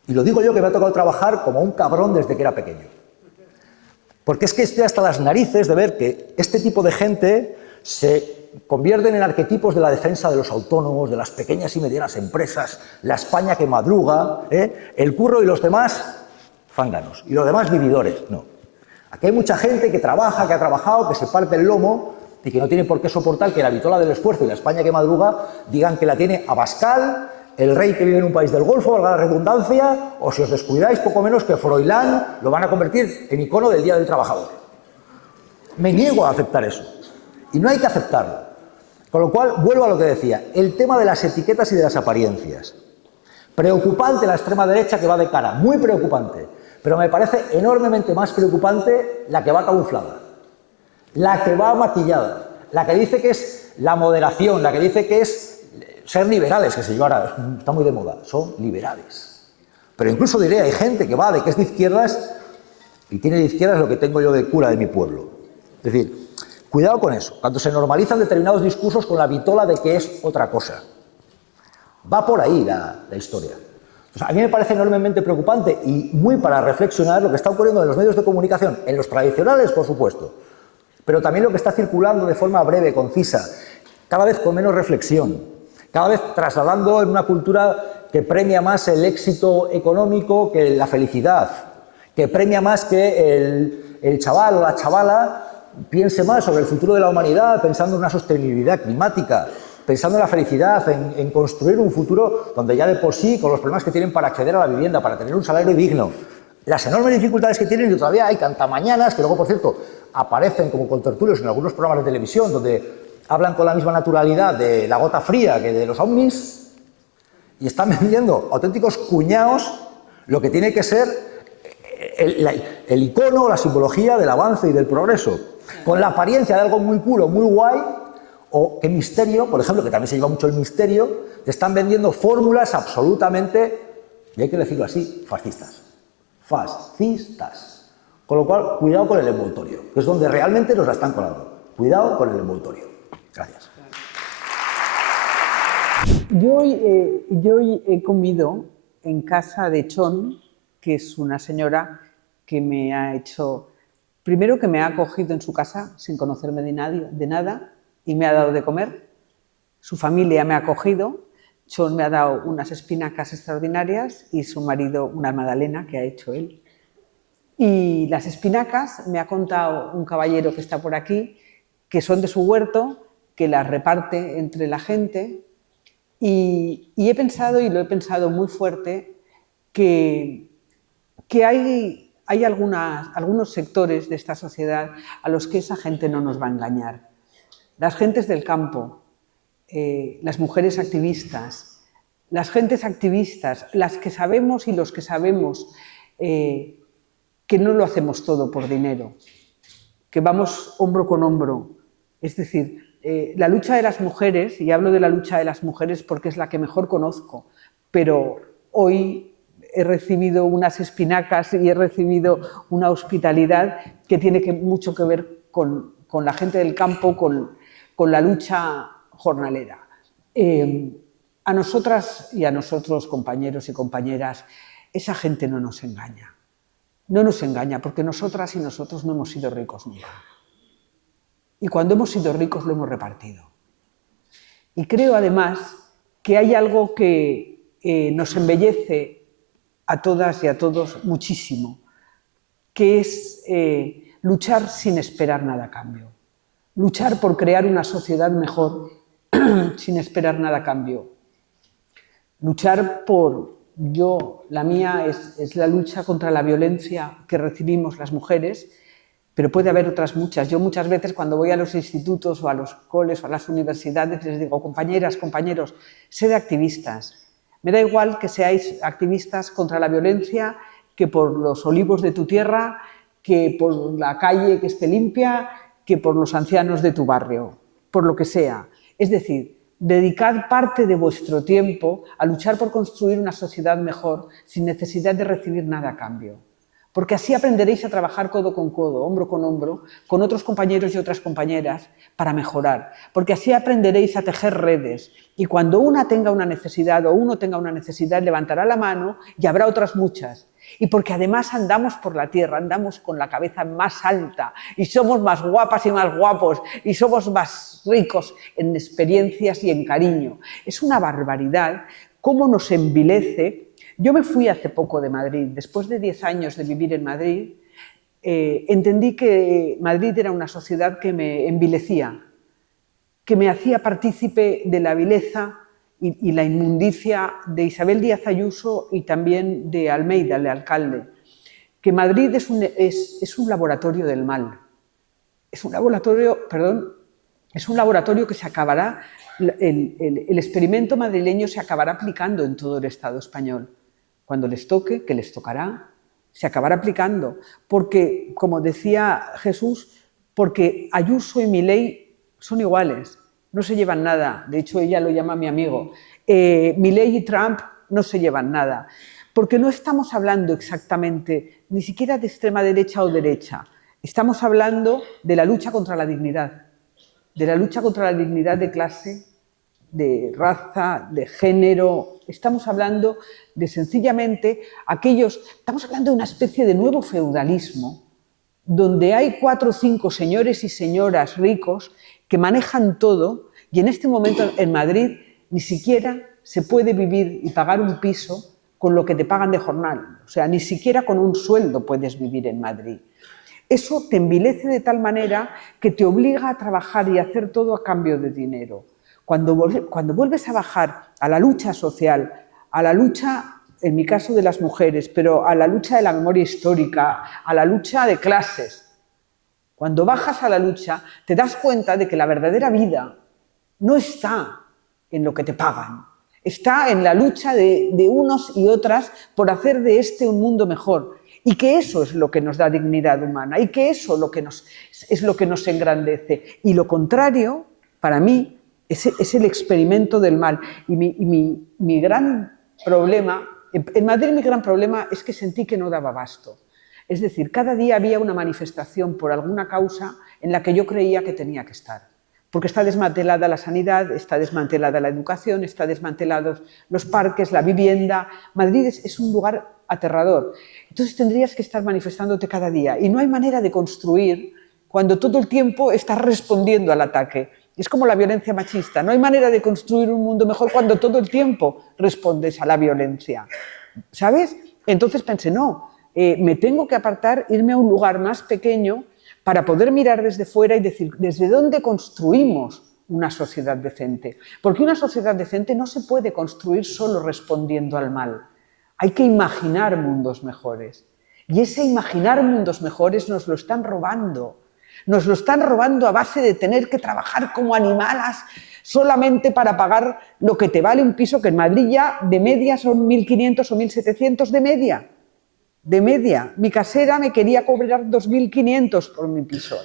Y lo digo yo, que me ha tocado trabajar como un cabrón desde que era pequeño. Porque es que estoy hasta las narices de ver que este tipo de gente se convierten en arquetipos de la defensa de los autónomos, de las pequeñas y medianas empresas, la España que madruga, el curro y los demás zánganos, y los demás vividores. No. Aquí hay mucha gente que trabaja, que ha trabajado, que se parte el lomo y que no tiene por qué soportar que la vitola del esfuerzo y la España que madruga digan que la tiene Abascal, el rey que vive en un país del Golfo, valga la redundancia, o si os descuidáis, poco menos que Froilán lo van a convertir en icono del Día del Trabajador. Me niego a aceptar eso. Y no hay que aceptarlo. Con lo cual, vuelvo a lo que decía, el tema de las etiquetas y de las apariencias. Preocupante la extrema derecha que va de cara, muy preocupante, pero me parece enormemente más preocupante la que va camuflada, la que va maquillada, la que dice que es la moderación, la que dice que es ser liberales, que se yo ahora está muy de moda, son liberales. Pero incluso diré, hay gente que va de que es de izquierdas y tiene de izquierdas lo que tengo yo de cura de mi pueblo. Es decir, cuidado con eso, cuando se normalizan determinados discursos con la vitola de que es otra cosa. Va por ahí la historia. Entonces, a mí me parece enormemente preocupante y muy para reflexionar lo que está ocurriendo en los medios de comunicación, en los tradicionales, por supuesto, pero también lo que está circulando de forma breve, concisa, cada vez con menos reflexión, cada vez trasladando en una cultura que premia más el éxito económico que la felicidad, que premia más que el chaval o la chavala piense más sobre el futuro de la humanidad, pensando en una sostenibilidad climática, pensando en la felicidad, en construir un futuro donde ya de por sí, con los problemas que tienen para acceder a la vivienda, para tener un salario digno, las enormes dificultades que tienen, y todavía hay cantamañanas que luego, por cierto, aparecen como contertulios en algunos programas de televisión donde hablan con la misma naturalidad de la gota fría que de los ovnis y están vendiendo auténticos cuñados lo que tiene que ser el icono, la simbología del avance y del progreso, con la apariencia de algo muy culo, muy guay, o que misterio, por ejemplo, que también se lleva mucho el misterio, te están vendiendo fórmulas absolutamente, y hay que decirlo así, fascistas. Fascistas. Con lo cual, cuidado con el envoltorio, que es donde realmente nos la están colando. Cuidado con el envoltorio. Gracias. Yo hoy he comido en casa de Chon, que es una señora que me ha hecho, primero que me ha acogido en su casa sin conocerme de nada y me ha dado de comer. Su familia me ha acogido, Chon me ha dado unas espinacas extraordinarias y su marido una magdalena que ha hecho él. Y las espinacas, me ha contado un caballero que está por aquí, que son de su huerto, que las reparte entre la gente. Y he pensado, y lo he pensado muy fuerte, que hay algunos sectores de esta sociedad a los que esa gente no nos va a engañar. Las gentes del campo, las mujeres activistas, las gentes activistas, las que sabemos y los que sabemos que no lo hacemos todo por dinero, que vamos hombro con hombro. Es decir, la lucha de las mujeres, y hablo de la lucha de las mujeres porque es la que mejor conozco, pero hoy he recibido unas espinacas y he recibido una hospitalidad que tiene mucho que ver con la gente del campo, con la lucha jornalera. A nosotras y a nosotros, compañeros y compañeras, esa gente no nos engaña. No nos engaña porque nosotras y nosotros no hemos sido ricos nunca. Y cuando hemos sido ricos lo hemos repartido. Y creo además que hay algo que nos embellece a todas y a todos muchísimo, que es luchar sin esperar nada a cambio. Luchar por crear una sociedad mejor sin esperar nada a cambio. Luchar la mía es la lucha contra la violencia que recibimos las mujeres, pero puede haber otras muchas. Yo muchas veces cuando voy a los institutos o a los coles o a las universidades les digo, compañeras, compañeros, sed activistas. Me da igual que seáis activistas contra la violencia, que por los olivos de tu tierra, que por la calle que esté limpia, que por los ancianos de tu barrio, por lo que sea. Es decir, Dedicad parte de vuestro tiempo a luchar por construir una sociedad mejor sin necesidad de recibir nada a cambio. Porque así aprenderéis a trabajar codo con codo, hombro con hombro, con otros compañeros y otras compañeras para mejorar. Porque así aprenderéis a tejer redes y cuando una tenga una necesidad o uno tenga una necesidad, levantará la mano y habrá otras muchas. Y porque además andamos por la tierra, andamos con la cabeza más alta y somos más guapas y más guapos y somos más ricos en experiencias y en cariño. Es una barbaridad cómo nos envilece. Yo me fui hace poco de Madrid. Después de 10 años de vivir en Madrid, entendí que Madrid era una sociedad que me envilecía, que me hacía partícipe de la vileza y la inmundicia de Isabel Díaz Ayuso y también de Almeida, el alcalde. Que Madrid es un laboratorio del mal. Es un laboratorio que se acabará, el experimento madrileño se acabará aplicando en todo el Estado español. Cuando les toque, que les tocará, se acabará aplicando. Porque, como decía Jesús, porque Ayuso y Milei son iguales, no se llevan nada. De hecho, ella lo llama mi amigo. Milei y Trump no se llevan nada. Porque no estamos hablando exactamente ni siquiera de extrema derecha o derecha. Estamos hablando de la lucha contra la dignidad. De la lucha contra la dignidad de clase, de raza, de género. Estamos hablando de sencillamente estamos hablando de una especie de nuevo feudalismo donde hay 4 o 5 señores y señoras ricos que manejan todo y en este momento en Madrid ni siquiera se puede vivir y pagar un piso con lo que te pagan de jornal. O sea, ni siquiera con un sueldo puedes vivir en Madrid. Eso te envilece de tal manera que te obliga a trabajar y a hacer todo a cambio de dinero. Cuando vuelves a bajar a la lucha social, a la lucha, en mi caso, de las mujeres, pero a la lucha de la memoria histórica, a la lucha de clases, cuando bajas a la lucha, te das cuenta de que la verdadera vida no está en lo que te pagan, está en la lucha de unos y otras por hacer de este un mundo mejor. Y que eso es lo que nos da dignidad humana y que eso es lo que nos engrandece. Y lo contrario, para mí, es el experimento del mal. Y mi gran problema, en Madrid mi gran problema es que sentí que no daba abasto. Es decir, cada día había una manifestación por alguna causa en la que yo creía que tenía que estar. Porque está desmantelada la sanidad, está desmantelada la educación, está desmantelados los parques, la vivienda. Madrid es un lugar aterrador. Entonces tendrías que estar manifestándote cada día. Y no hay manera de construir cuando todo el tiempo estás respondiendo al ataque. Es como la violencia machista. No hay manera de construir un mundo mejor cuando todo el tiempo respondes a la violencia. ¿Sabes? Entonces pensé, no, me tengo que apartar, irme a un lugar más pequeño para poder mirar desde fuera y decir, ¿desde dónde construimos una sociedad decente? Porque una sociedad decente no se puede construir solo respondiendo al mal. Hay que imaginar mundos mejores. Y ese imaginar mundos mejores nos lo están robando. Nos lo están robando a base de tener que trabajar como animalas solamente para pagar lo que te vale un piso, que en Madrid ya de media son 1.500 o 1.700 de media. De media. Mi casera me quería cobrar 2.500 por mi piso.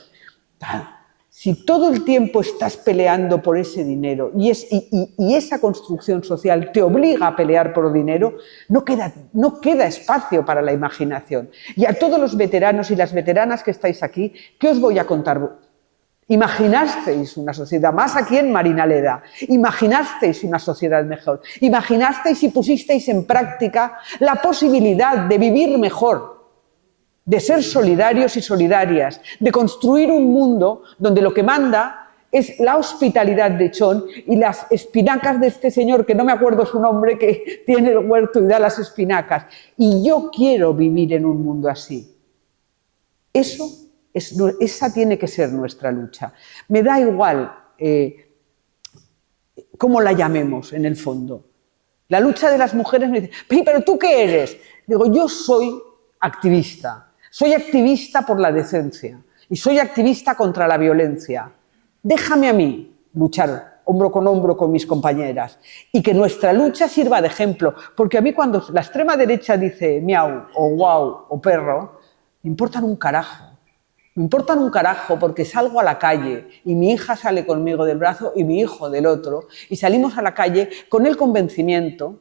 Si todo el tiempo estás peleando por ese dinero y esa construcción social te obliga a pelear por dinero, no queda espacio para la imaginación. Y a todos los veteranos y las veteranas que estáis aquí, ¿qué os voy a contar? Imaginasteis una sociedad, más aquí en Marinaleda, imaginasteis una sociedad mejor, imaginasteis y pusisteis en práctica la posibilidad de vivir mejor, de ser solidarios y solidarias, de construir un mundo donde lo que manda es la hospitalidad de Chon y las espinacas de este señor, que no me acuerdo su nombre, que tiene el huerto y da las espinacas. Y yo quiero vivir en un mundo así. Esa tiene que ser nuestra lucha. Me da igual cómo la llamemos en el fondo. La lucha de las mujeres me dice, ¿pero tú qué eres? Digo, yo soy activista por la decencia y soy activista contra la violencia. Déjame a mí luchar hombro con mis compañeras y que nuestra lucha sirva de ejemplo, porque a mí cuando la extrema derecha dice miau o guau o perro, me importan un carajo. Me importan un carajo porque salgo a la calle y mi hija sale conmigo del brazo y mi hijo del otro y salimos a la calle con el convencimiento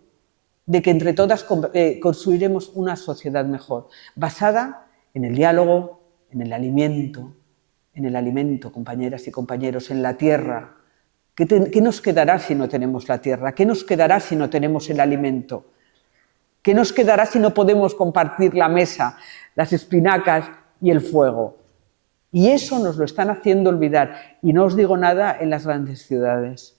de que entre todas construiremos una sociedad mejor, basada en el diálogo, en el alimento, compañeras y compañeros, en la tierra. ¿Qué nos quedará si no tenemos la tierra? ¿Qué nos quedará si no tenemos el alimento? ¿Qué nos quedará si no podemos compartir la mesa, las espinacas y el fuego? Y eso nos lo están haciendo olvidar. Y no os digo nada en las grandes ciudades.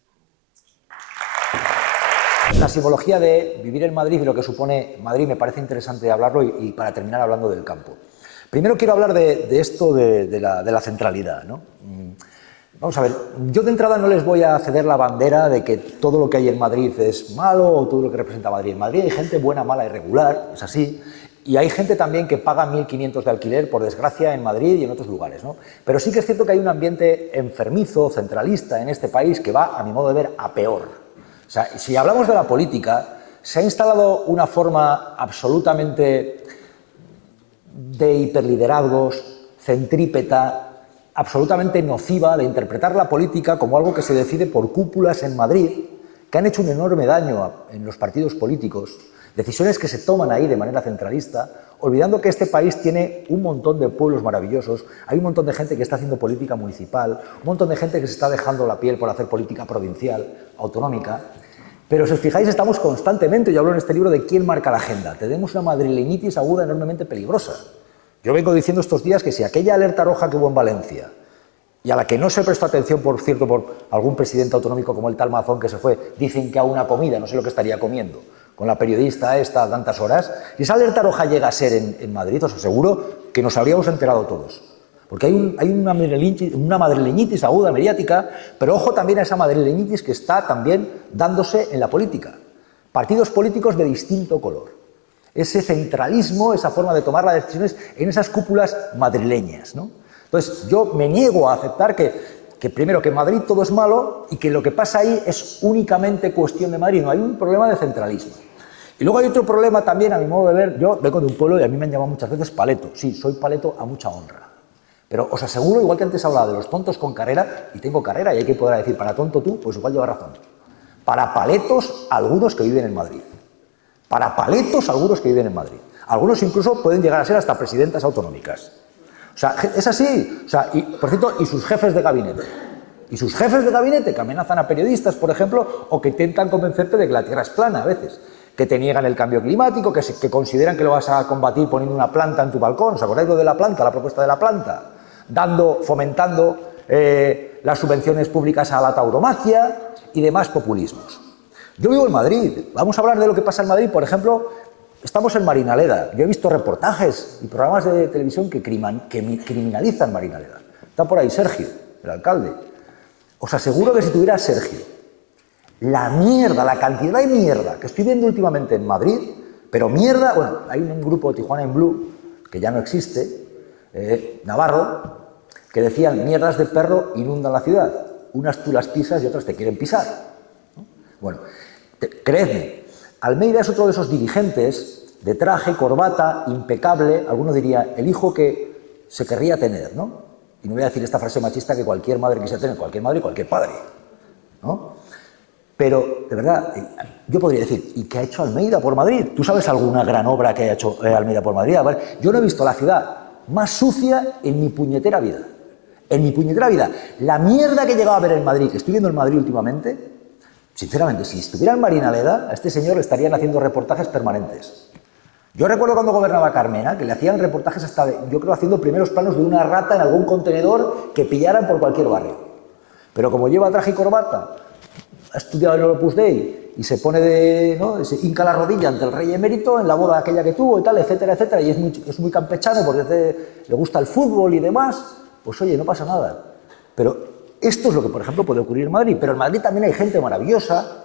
La simbología de vivir en Madrid y lo que supone Madrid me parece interesante hablarlo y para terminar hablando del campo. Primero quiero hablar de esto de la centralidad, ¿no? Vamos a ver, yo de entrada no les voy a ceder la bandera de que todo lo que hay en Madrid es malo o todo lo que representa Madrid. En Madrid hay gente buena, mala, irregular, es así, y hay gente también que paga 1.500 de alquiler, por desgracia, en Madrid y en otros lugares, ¿no? Pero sí que es cierto que hay un ambiente enfermizo, centralista en este país que va, a mi modo de ver, a peor. O sea, si hablamos de la política, se ha instalado una forma absolutamente de hiperliderazgos, centrípeta, absolutamente nociva de interpretar la política como algo que se decide por cúpulas en Madrid, que han hecho un enorme daño en los partidos políticos, decisiones que se toman ahí de manera centralista, olvidando que este país tiene un montón de pueblos maravillosos, hay un montón de gente que está haciendo política municipal, un montón de gente que se está dejando la piel por hacer política provincial, autonómica, pero si os fijáis estamos constantemente, yo hablo en este libro de quién marca la agenda, tenemos una madrileñitis aguda enormemente peligrosa. Yo vengo diciendo estos días que si aquella alerta roja que hubo en Valencia, y a la que no se prestó atención, por cierto, por algún presidente autonómico como el tal Mazón que se fue, dicen que a una comida, no sé lo que estaría comiendo, con la periodista esta tantas horas, si esa alerta roja llega a ser en Madrid, os aseguro que nos habríamos enterado todos. Porque hay una madrileñitis aguda mediática, pero ojo también a esa madrileñitis que está también dándose en la política. Partidos políticos de distinto color. Ese centralismo, esa forma de tomar las decisiones en esas cúpulas madrileñas, ¿no? Entonces, yo me niego a aceptar que primero, que en Madrid todo es malo y que lo que pasa ahí es únicamente cuestión de Madrid. No, hay un problema de centralismo. Y luego hay otro problema también, a mi modo de ver, yo vengo de un pueblo y a mí me han llamado muchas veces paleto. Sí, soy paleto a mucha honra. Pero os aseguro, igual que antes hablaba de los tontos con carrera, y tengo carrera y hay que poder decir, para tonto tú, pues igual lleva razón. Para paletos, algunos que viven en Madrid. Para paletos, algunos que viven en Madrid. Algunos incluso pueden llegar a ser hasta presidentas autonómicas. O sea, es así. O sea, y, por cierto, y sus jefes de gabinete. Y sus jefes de gabinete que amenazan a periodistas, por ejemplo, o que intentan convencerte de que la Tierra es plana a veces. Que te niegan el cambio climático, que consideran que lo vas a combatir poniendo una planta en tu balcón. ¿Os acordáis lo de la planta, la propuesta de la planta? Fomentando las subvenciones públicas a la tauromaquia y demás populismos. Yo vivo en Madrid. Vamos a hablar de lo que pasa en Madrid. Por ejemplo, estamos en Marinaleda. Yo he visto reportajes y programas de televisión que criminalizan Marinaleda. Está por ahí Sergio, el alcalde. Os aseguro que si tuviera Sergio, la mierda, la cantidad de mierda que estoy viendo últimamente en Madrid, pero mierda, bueno, hay un grupo de Tijuana en Blue, que ya no existe, Navarro, que decían mierdas de perro inundan la ciudad. Unas tú las pisas y otras te quieren pisar. ¿No? Bueno, creedme, Almeida es otro de esos dirigentes de traje, corbata, impecable, alguno diría, el hijo que se querría tener, ¿no? Y no voy a decir esta frase machista que cualquier madre quisiera tener, cualquier madre y cualquier padre, ¿no? Pero, de verdad, yo podría decir, ¿y qué ha hecho Almeida por Madrid? ¿Tú sabes alguna gran obra que haya hecho Almeida por Madrid? A ver, yo no he visto la ciudad más sucia en mi puñetera vida. En mi puñetera vida. La mierda que he llegado a ver en Madrid, que estoy viendo en Madrid últimamente, sinceramente, si estuviera en Marinaleda, a este señor le estarían haciendo reportajes permanentes. Yo recuerdo cuando gobernaba Carmena, que le hacían reportajes hasta, yo creo, haciendo primeros planos de una rata en algún contenedor que pillaran por cualquier barrio. Pero como lleva traje y corbata, ha estudiado en el Opus Dei y se pone ¿no? Se hinca la rodilla ante el rey emérito en la boda aquella que tuvo y tal, etcétera, etcétera, y es muy campechano porque le gusta el fútbol y demás, pues oye, no pasa nada. Pero esto es lo que, por ejemplo, puede ocurrir en Madrid. Pero en Madrid también hay gente maravillosa,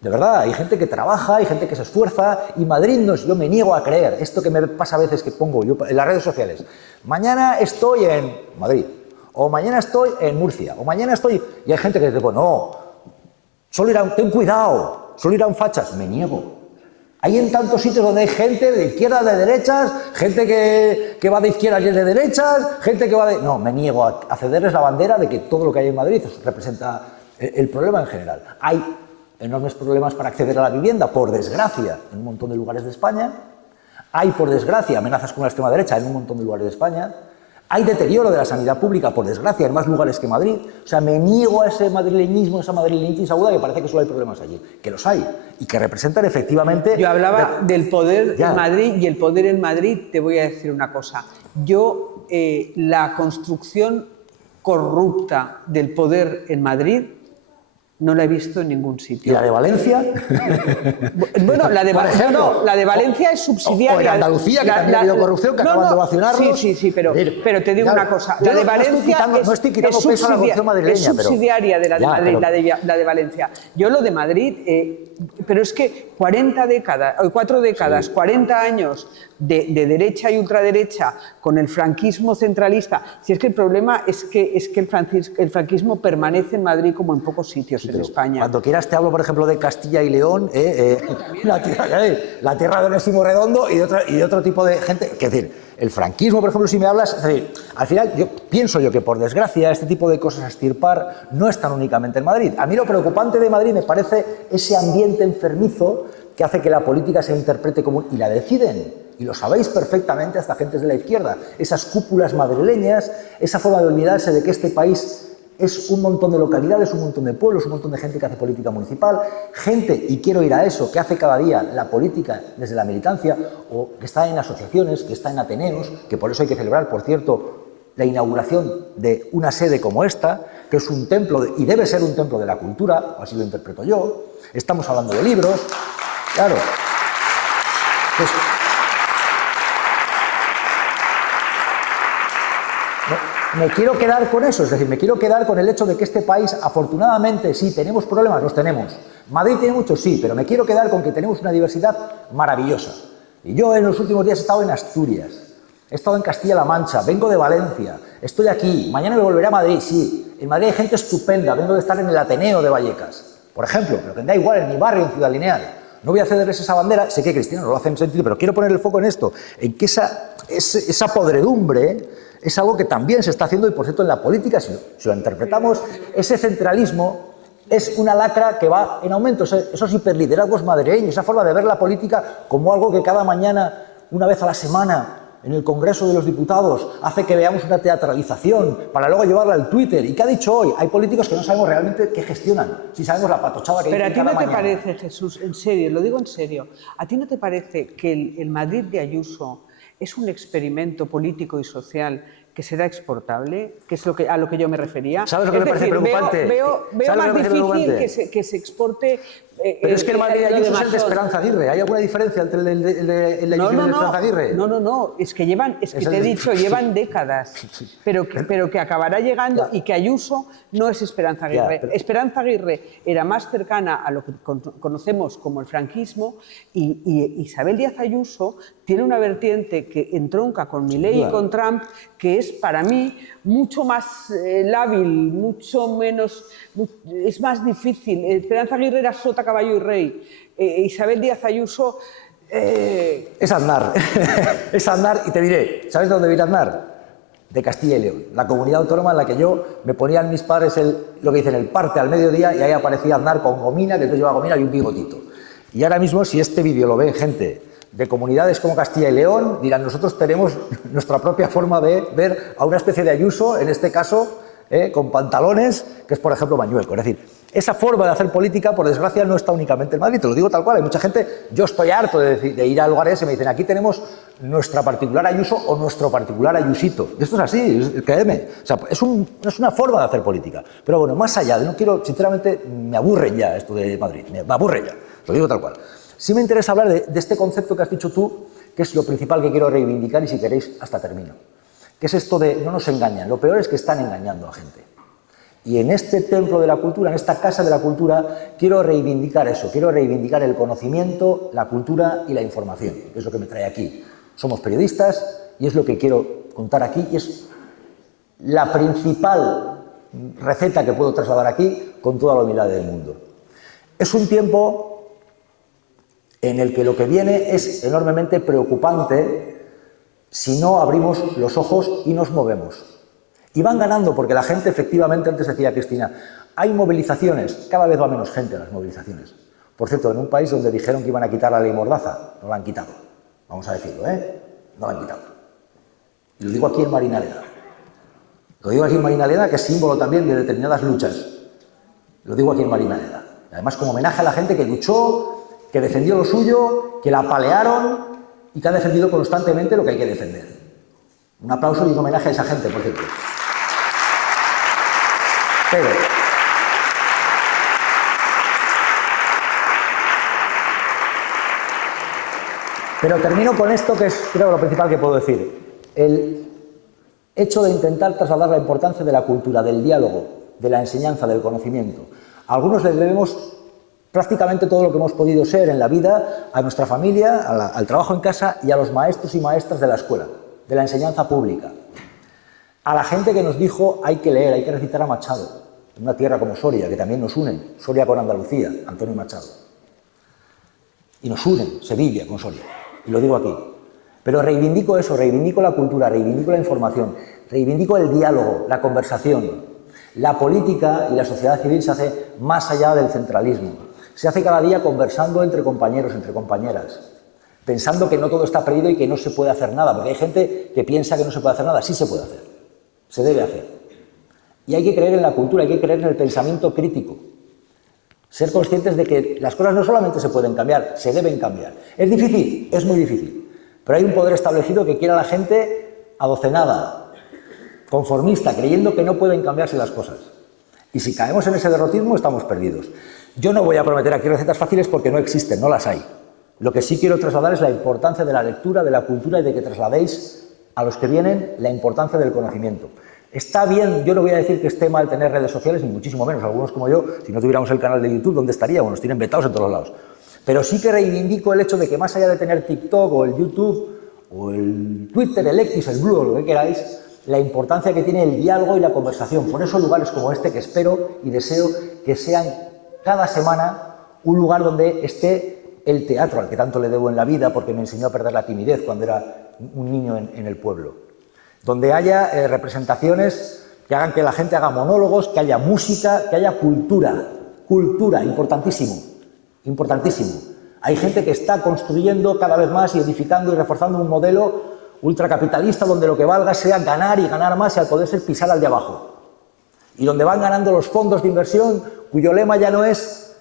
de verdad, hay gente que trabaja, hay gente que se esfuerza, y Madrid no es, yo me niego a creer, esto que me pasa a veces que pongo yo en las redes sociales, mañana estoy en Madrid, o mañana estoy en Murcia, o mañana estoy, y hay gente que dice, bueno, no, solo irá, ten cuidado, solo irán fachas, me niego. Hay en tantos sitios donde hay gente de izquierdas, de derechas, gente que va de izquierdas y es de derechas, gente que va de... No, me niego a cederles la bandera de que todo lo que hay en Madrid representa el problema en general. Hay enormes problemas para acceder a la vivienda, por desgracia, en un montón de lugares de España. Hay, por desgracia, amenazas con la extrema derecha en un montón de lugares de España. Hay deterioro de la sanidad pública, por desgracia, en más lugares que Madrid. O sea, me niego a ese madrileñismo, esa madrileñitis aguda que parece que solo hay problemas allí. Que los hay. Y que representan efectivamente... Yo hablaba del poder en Madrid, y el poder en Madrid, te voy a decir una cosa. Yo, la construcción corrupta del poder en Madrid no la he visto en ningún sitio. ¿Y la de Valencia? Bueno, la de Valencia es subsidiaria. O en Andalucía, que también ha habido corrupción, que acaban de ovacionarlos. Sí, pero te digo una cosa. La de Valencia no estoy quitando peso a la corrupción madrileña. Es subsidiaria de la de Madrid, la de Valencia. Yo lo de Madrid, pero es que 4 décadas, 40 años de derecha y ultraderecha con el franquismo centralista. Si es que el problema es que el franquismo permanece en Madrid como en pocos sitios en España. Cuando quieras te hablo, por ejemplo, de Castilla y León, la tierra de Onésimo Redondo y de otro tipo de gente. Es decir, el franquismo, por ejemplo, si me hablas, es decir, al final pienso yo que, por desgracia, este tipo de cosas a extirpar no están únicamente en Madrid. A mí lo preocupante de Madrid me parece ese ambiente enfermizo que hace que la política se interprete como... Y la deciden, y lo sabéis perfectamente hasta gentes de la izquierda, esas cúpulas madrileñas, esa forma de olvidarse de que este país es un montón de localidades, un montón de pueblos, un montón de gente que hace política municipal, gente, y quiero ir a eso, que hace cada día la política desde la militancia, o que está en asociaciones, que está en ateneos, que por eso hay que celebrar, por cierto, la inauguración de una sede como esta, que es un templo, y debe ser un templo de la cultura, así lo interpreto yo. Estamos hablando de libros, claro. Pues, me quiero quedar con eso, es decir, me quiero quedar con el hecho de que este país, afortunadamente, sí, tenemos problemas, los tenemos. Madrid tiene muchos, sí, pero me quiero quedar con que tenemos una diversidad maravillosa. Y yo en los últimos días he estado en Asturias, he estado en Castilla-La Mancha, vengo de Valencia, estoy aquí, mañana me volveré a Madrid, sí. En Madrid hay gente estupenda, vengo de estar en el Ateneo de Vallecas, por ejemplo, pero que me da igual, en mi barrio, en Ciudad Lineal. No voy a cederles esa bandera, sé que Cristina no lo hace en sentido, pero quiero poner el foco en esto, en que esa podredumbre es algo que también se está haciendo, y por cierto en la política, si lo interpretamos, ese centralismo es una lacra que va en aumento, esos hiperliderazgos madrileños, esa forma de ver la política como algo que cada mañana, una vez a la semana, en el Congreso de los Diputados, hace que veamos una teatralización para luego llevarla al Twitter. ¿Y qué ha dicho hoy? Hay políticos que no sabemos realmente qué gestionan, si sabemos la patochada que dicen cada mañana. Pero a ti no te parece, Jesús, en serio, lo digo en serio, ¿a ti no te parece que el Madrid de Ayuso es un experimento político y social que será exportable, que es a lo que yo me refería? ¿Sabes lo que me parece preocupante? Veo más difícil que se exporte... Pero es que el Madrid de Ayuso es el de Esperanza Aguirre. ¿Hay alguna diferencia entre el de Ayuso y el de Esperanza Aguirre? No, es que te he dicho, llevan décadas, pero que acabará llegando, y que Ayuso no es Esperanza Aguirre. Esperanza Aguirre era más cercana a lo que conocemos como el franquismo, y Isabel Díaz Ayuso tiene una vertiente que entronca con Milei y con Trump, que es para mí mucho más lábil, mucho menos, es más difícil. Esperanza Aguirre era sota, caballo y rey. Isabel Díaz Ayuso... Es Aznar, es Aznar, y te diré, ¿sabes de dónde viene Aznar? De Castilla y León, la comunidad autónoma en la que yo me ponían mis padres lo que dicen el parte al mediodía, y ahí aparecía Aznar con gomina, que entonces llevaba gomina y un bigotito. Y ahora mismo, si este vídeo lo ven gente de comunidades como Castilla y León, dirán, nosotros tenemos nuestra propia forma de ver a una especie de Ayuso, en este caso, con pantalones, que es, por ejemplo, Mañueco. Es decir, esa forma de hacer política, por desgracia, no está únicamente en Madrid, te lo digo tal cual. Hay mucha gente, yo estoy harto de ir a lugares y me dicen, aquí tenemos nuestra particular Ayuso o nuestro particular Ayusito. Y esto es así, créeme. O sea, es una forma de hacer política. Pero bueno, más allá, no quiero, sinceramente, me aburren ya esto de Madrid, me aburre ya, lo digo tal cual. Sí me interesa hablar de este concepto que has dicho tú, que es lo principal que quiero reivindicar, y si queréis, hasta termino. Que es esto de no nos engañan, lo peor es que están engañando a gente. Y en este templo de la cultura, en esta casa de la cultura, quiero reivindicar eso, quiero reivindicar el conocimiento, la cultura y la información, que es lo que me trae aquí. Somos periodistas y es lo que quiero contar aquí, y es la principal receta que puedo trasladar aquí con toda la humildad del mundo. Es un tiempo en el que lo que viene es enormemente preocupante si no abrimos los ojos y nos movemos. Y van ganando porque la gente, efectivamente, antes decía Cristina, hay movilizaciones, cada vez va menos gente a las movilizaciones. Por cierto, en un país donde dijeron que iban a quitar la ley Mordaza, no la han quitado. Vamos a decirlo, ¿eh? No la han quitado. Y lo digo aquí en Marinaleda. Lo digo aquí en Marinaleda, que es símbolo también de determinadas luchas. Lo digo aquí en Marinaleda. Además, como homenaje a la gente que luchó, que defendió lo suyo, que la apalearon y que ha defendido constantemente lo que hay que defender. Un aplauso y un homenaje a esa gente, por cierto. Pero termino con esto, que es, creo, lo principal que puedo decir. El hecho de intentar trasladar la importancia de la cultura, del diálogo, de la enseñanza, del conocimiento. A algunos les debemos prácticamente todo lo que hemos podido ser en la vida, a nuestra familia, al trabajo en casa y a los maestros y maestras de la escuela, de la enseñanza pública. A la gente que nos dijo hay que leer, hay que recitar a Machado, en una tierra como Soria, que también nos une, Soria con Andalucía, Antonio Machado. Y nos unen Sevilla con Soria, y lo digo aquí. Pero reivindico eso, reivindico la cultura, reivindico la información, reivindico el diálogo, la conversación. La política y la sociedad civil se hace más allá del centralismo. Se hace cada día conversando entre compañeros, entre compañeras, pensando que no todo está perdido y que no se puede hacer nada, porque hay gente que piensa que no se puede hacer nada. Sí se puede hacer, se debe hacer. Y hay que creer en la cultura, hay que creer en el pensamiento crítico. Ser conscientes de que las cosas no solamente se pueden cambiar, se deben cambiar. ¿Es difícil? Es muy difícil. Pero hay un poder establecido que quiere a la gente adocenada, conformista, creyendo que no pueden cambiarse las cosas. Y si caemos en ese derrotismo, estamos perdidos. Yo no voy a prometer aquí recetas fáciles porque no existen, no las hay. Lo que sí quiero trasladar es la importancia de la lectura, de la cultura y de que trasladéis a los que vienen la importancia del conocimiento. Está bien, yo no voy a decir que esté mal tener redes sociales, ni muchísimo menos. Algunos como yo, si no tuviéramos el canal de YouTube, ¿dónde estaríamos? Nos tienen vetados en todos lados. Pero sí que reivindico el hecho de que más allá de tener TikTok o el YouTube o el Twitter, el X, el Blue o lo que queráis, la importancia que tiene el diálogo y la conversación. Por eso lugares como este que espero y deseo que sean cada semana un lugar donde esté el teatro, al que tanto le debo en la vida porque me enseñó a perder la timidez cuando era un niño en el pueblo. Donde haya representaciones que hagan que la gente haga monólogos, que haya música, que haya cultura. Cultura, importantísimo, importantísimo. Hay gente que está construyendo cada vez más y edificando y reforzando un modelo ultracapitalista donde lo que valga sea ganar y ganar más y al poder ser pisar al de abajo. Y donde van ganando los fondos de inversión cuyo lema ya no es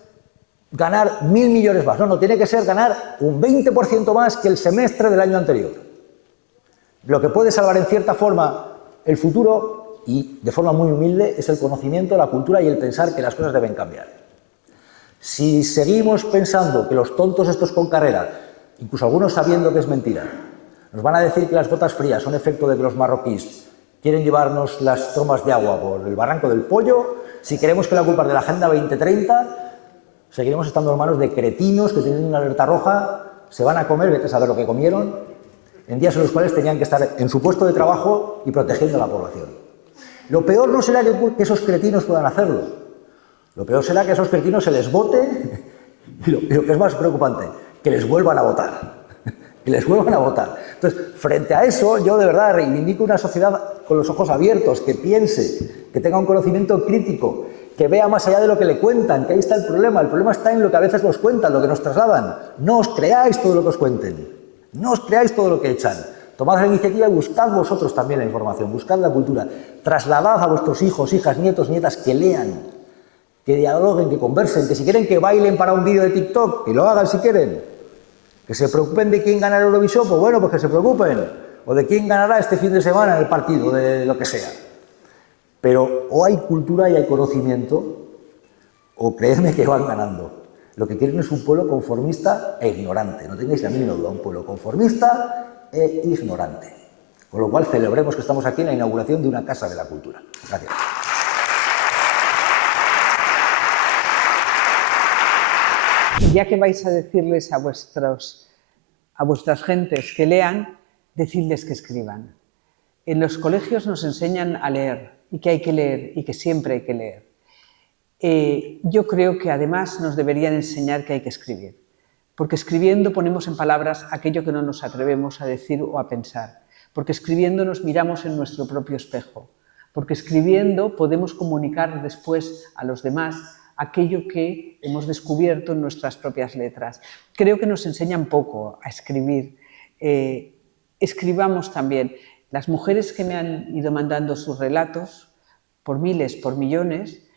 ganar 1.000 millones más, no, tiene que ser ganar un 20% más que el semestre del año anterior. Lo que puede salvar en cierta forma el futuro, y de forma muy humilde, es el conocimiento, la cultura y el pensar que las cosas deben cambiar. Si seguimos pensando que los tontos estos con carrera, incluso algunos sabiendo que es mentira, nos van a decir que las gotas frías son efecto de que los marroquíes quieren llevarnos las tomas de agua por el barranco del Pollo, si queremos que la culpa es de la Agenda 2030, seguiremos estando en manos de cretinos que tienen una alerta roja, se van a comer, vete a saber lo que comieron, en días en los cuales tenían que estar en su puesto de trabajo y protegiendo a la población. Lo peor no será que esos cretinos puedan hacerlo. Lo peor será que a esos cretinos se les vote y lo que es más preocupante, que les vuelvan a votar. Que les vuelvan a votar. Entonces, frente a eso, yo de verdad reivindico una sociedad con los ojos abiertos, que piense, que tenga un conocimiento crítico, que vea más allá de lo que le cuentan, que ahí está el problema. El problema está en lo que a veces nos cuentan, lo que nos trasladan. No os creáis todo lo que os cuenten. No os creáis todo lo que echan. Tomad la iniciativa y buscad vosotros también la información, buscad la cultura. Trasladad a vuestros hijos, hijas, nietos, nietas que lean, que dialoguen, que conversen, que si quieren que bailen para un vídeo de TikTok, que lo hagan si quieren. Que se preocupen de quién gana el Eurovisión, pues bueno, pues que se preocupen. O de quién ganará este fin de semana en el partido, de lo que sea. Pero o hay cultura y hay conocimiento, o creedme que van ganando. Lo que quieren es un pueblo conformista e ignorante. No tengáis la mínima duda, un pueblo conformista e ignorante. Con lo cual celebremos que estamos aquí en la inauguración de una Casa de la Cultura. Gracias. Ya que vais a decirles a vuestras gentes que lean, decidles que escriban. En los colegios nos enseñan a leer y que hay que leer y que siempre hay que leer. Yo creo que además nos deberían enseñar que hay que escribir. porque escribiendo ponemos en palabras aquello que no nos atrevemos a decir o a pensar, porque escribiendo nos miramos en nuestro propio espejo, porque escribiendo podemos comunicar después a los demás aquello que hemos descubierto en nuestras propias letras. Creo que nos enseñan poco a escribir. Escribamos también. Las mujeres que me han ido mandando sus relatos, por miles, por millones,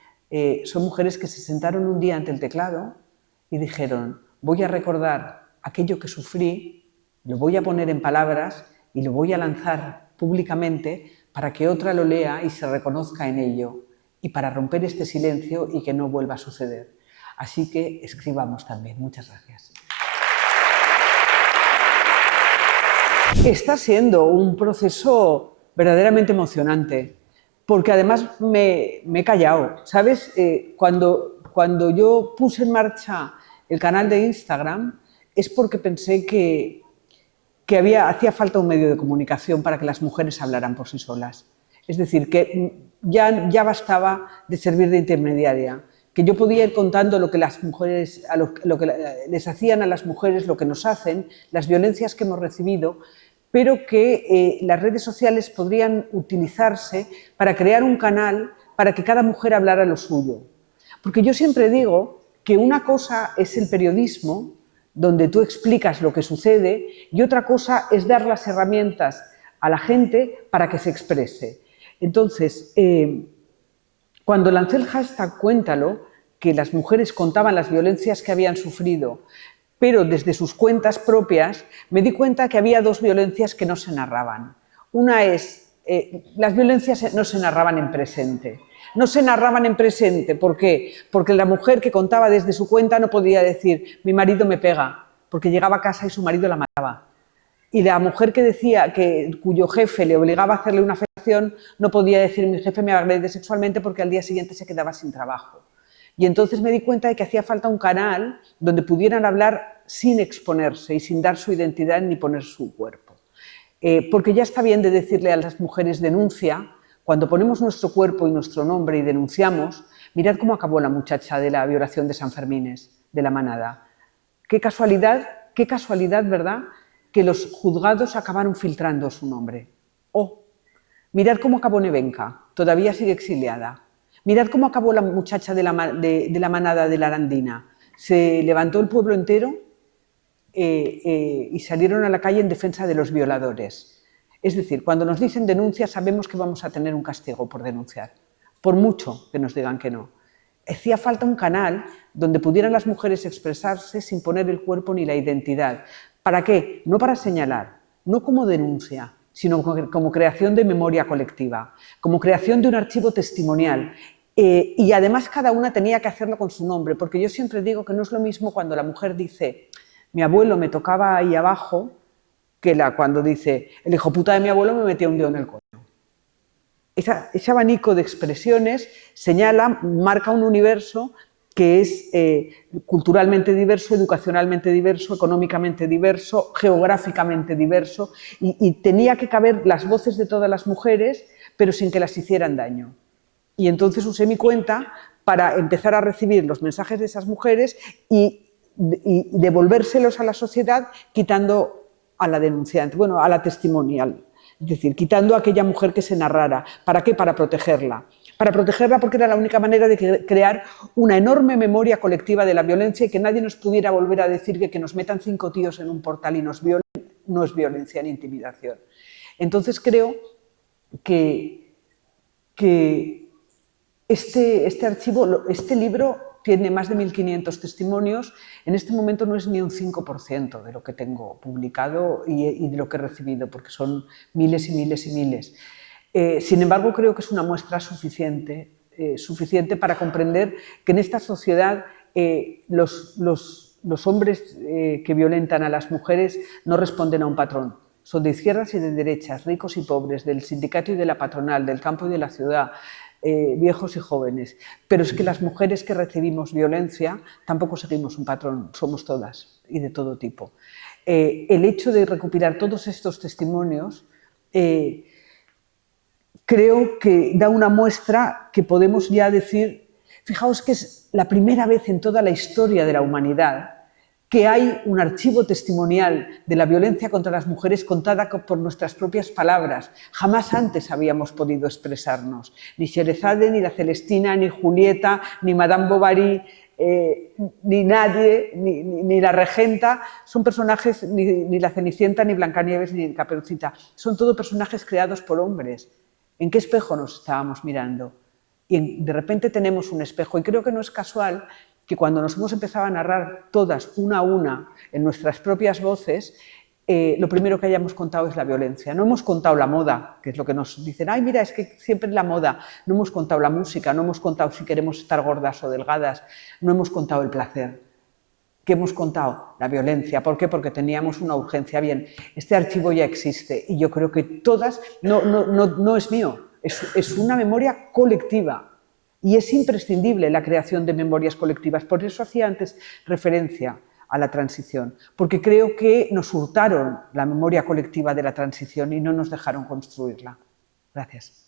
son mujeres que se sentaron un día ante el teclado y dijeron: voy a recordar aquello que sufrí, lo voy a poner en palabras y lo voy a lanzar públicamente para que otra lo lea y se reconozca en ello, y para romper este silencio y que no vuelva a suceder. Así que escribamos también. Muchas gracias. Está siendo un proceso verdaderamente emocionante, porque además me he callado. ¿Sabes? Cuando yo puse en marcha el canal de Instagram es porque pensé que hacía falta un medio de comunicación para que las mujeres hablaran por sí solas. Es decir, que ya bastaba de servir de intermediaria, que yo podía ir contando lo que las mujeres, lo que les hacían a las mujeres, lo que nos hacen, las violencias que hemos recibido, pero que las redes sociales podrían utilizarse para crear un canal para que cada mujer hablara lo suyo. Porque yo siempre digo que una cosa es el periodismo, donde tú explicas lo que sucede, y otra cosa es dar las herramientas a la gente para que se exprese. Entonces, cuando lancé el hashtag Cuéntalo, que las mujeres contaban las violencias que habían sufrido, pero desde sus cuentas propias, me di cuenta que había dos violencias que no se narraban. Una es, las violencias no se narraban en presente. No se narraban en presente, ¿por qué? Porque la mujer que contaba desde su cuenta no podía decir: mi marido me pega, porque llegaba a casa y su marido la mataba. Y la mujer que decía cuyo jefe le obligaba a hacerle una felación no podía decir: mi jefe me agrede sexualmente, porque al día siguiente se quedaba sin trabajo. Y entonces me di cuenta de que hacía falta un canal donde pudieran hablar sin exponerse y sin dar su identidad ni poner su cuerpo. Porque ya está bien de decirle a las mujeres denuncia. Cuando ponemos nuestro cuerpo y nuestro nombre y denunciamos, mirad cómo acabó la muchacha de la violación de San Fermines, de la manada. Qué casualidad, ¿verdad?, que los juzgados acabaron filtrando su nombre. Mirad cómo acabó Nevenka, todavía sigue exiliada. Mirad cómo acabó la muchacha de la manada de la Arandina. Se levantó el pueblo entero y salieron a la calle en defensa de los violadores. Es decir, cuando nos dicen denuncia, sabemos que vamos a tener un castigo por denunciar, por mucho que nos digan que no. Hacía falta un canal donde pudieran las mujeres expresarse sin poner el cuerpo ni la identidad. ¿Para qué? No para señalar, no como denuncia, sino como creación de memoria colectiva, como creación de un archivo testimonial. Y además cada una tenía que hacerlo con su nombre, porque yo siempre digo que no es lo mismo cuando la mujer dice: mi abuelo me tocaba ahí abajo, que cuando dice: el hijo puta de mi abuelo me metía un dedo en el coño. Ese abanico de expresiones señala, marca un universo que es culturalmente diverso, educacionalmente diverso, económicamente diverso, geográficamente diverso, y tenía que caber las voces de todas las mujeres, pero sin que las hicieran daño. Y entonces usé mi cuenta para empezar a recibir los mensajes de esas mujeres y devolvérselos a la sociedad, quitando a la denunciante, bueno, a la testimonial, es decir, quitando a aquella mujer que se narrara. ¿Para qué? Para protegerla. Para protegerla porque era la única manera de crear una enorme memoria colectiva de la violencia y que nadie nos pudiera volver a decir que nos metan 5 tíos en un portal y nos violen no es violencia ni intimidación. Entonces creo que este archivo, este libro tiene más de 1.500 testimonios. En este momento no es ni un 5% de lo que tengo publicado y de lo que he recibido, porque son miles y miles y miles. Sin embargo, creo que es una muestra suficiente para comprender que en esta sociedad los hombres que violentan a las mujeres no responden a un patrón. Son de izquierdas y de derechas, ricos y pobres, del sindicato y de la patronal, del campo y de la ciudad, viejos y jóvenes. Pero es que las mujeres que recibimos violencia tampoco seguimos un patrón, somos todas y de todo tipo. El hecho de recopilar todos estos testimonios creo que da una muestra que podemos ya decir, fijaos que es la primera vez en toda la historia de la humanidad que hay un archivo testimonial de la violencia contra las mujeres contada por nuestras propias palabras. Jamás antes habíamos podido expresarnos. Ni Sherezade, ni la Celestina, ni Julieta, ni Madame Bovary, ni nadie, ni la regenta, son personajes, ni la Cenicienta, ni Blancanieves, ni Caperucita. Son todos personajes creados por hombres. ¿En qué espejo nos estábamos mirando? Y de repente tenemos un espejo, y creo que no es casual que cuando nos hemos empezado a narrar todas, una a una, en nuestras propias voces, lo primero que hayamos contado es la violencia. No hemos contado la moda, que es lo que nos dicen, ay, mira, es que siempre es la moda. No hemos contado la música, no hemos contado si queremos estar gordas o delgadas, no hemos contado el placer. ¿Qué hemos contado? La violencia. ¿Por qué? Porque teníamos una urgencia. Bien, este archivo ya existe y yo creo que todas, no es mío, es una memoria colectiva. Y es imprescindible la creación de memorias colectivas. Por eso hacía antes referencia a la transición, porque creo que nos hurtaron la memoria colectiva de la transición y no nos dejaron construirla. Gracias.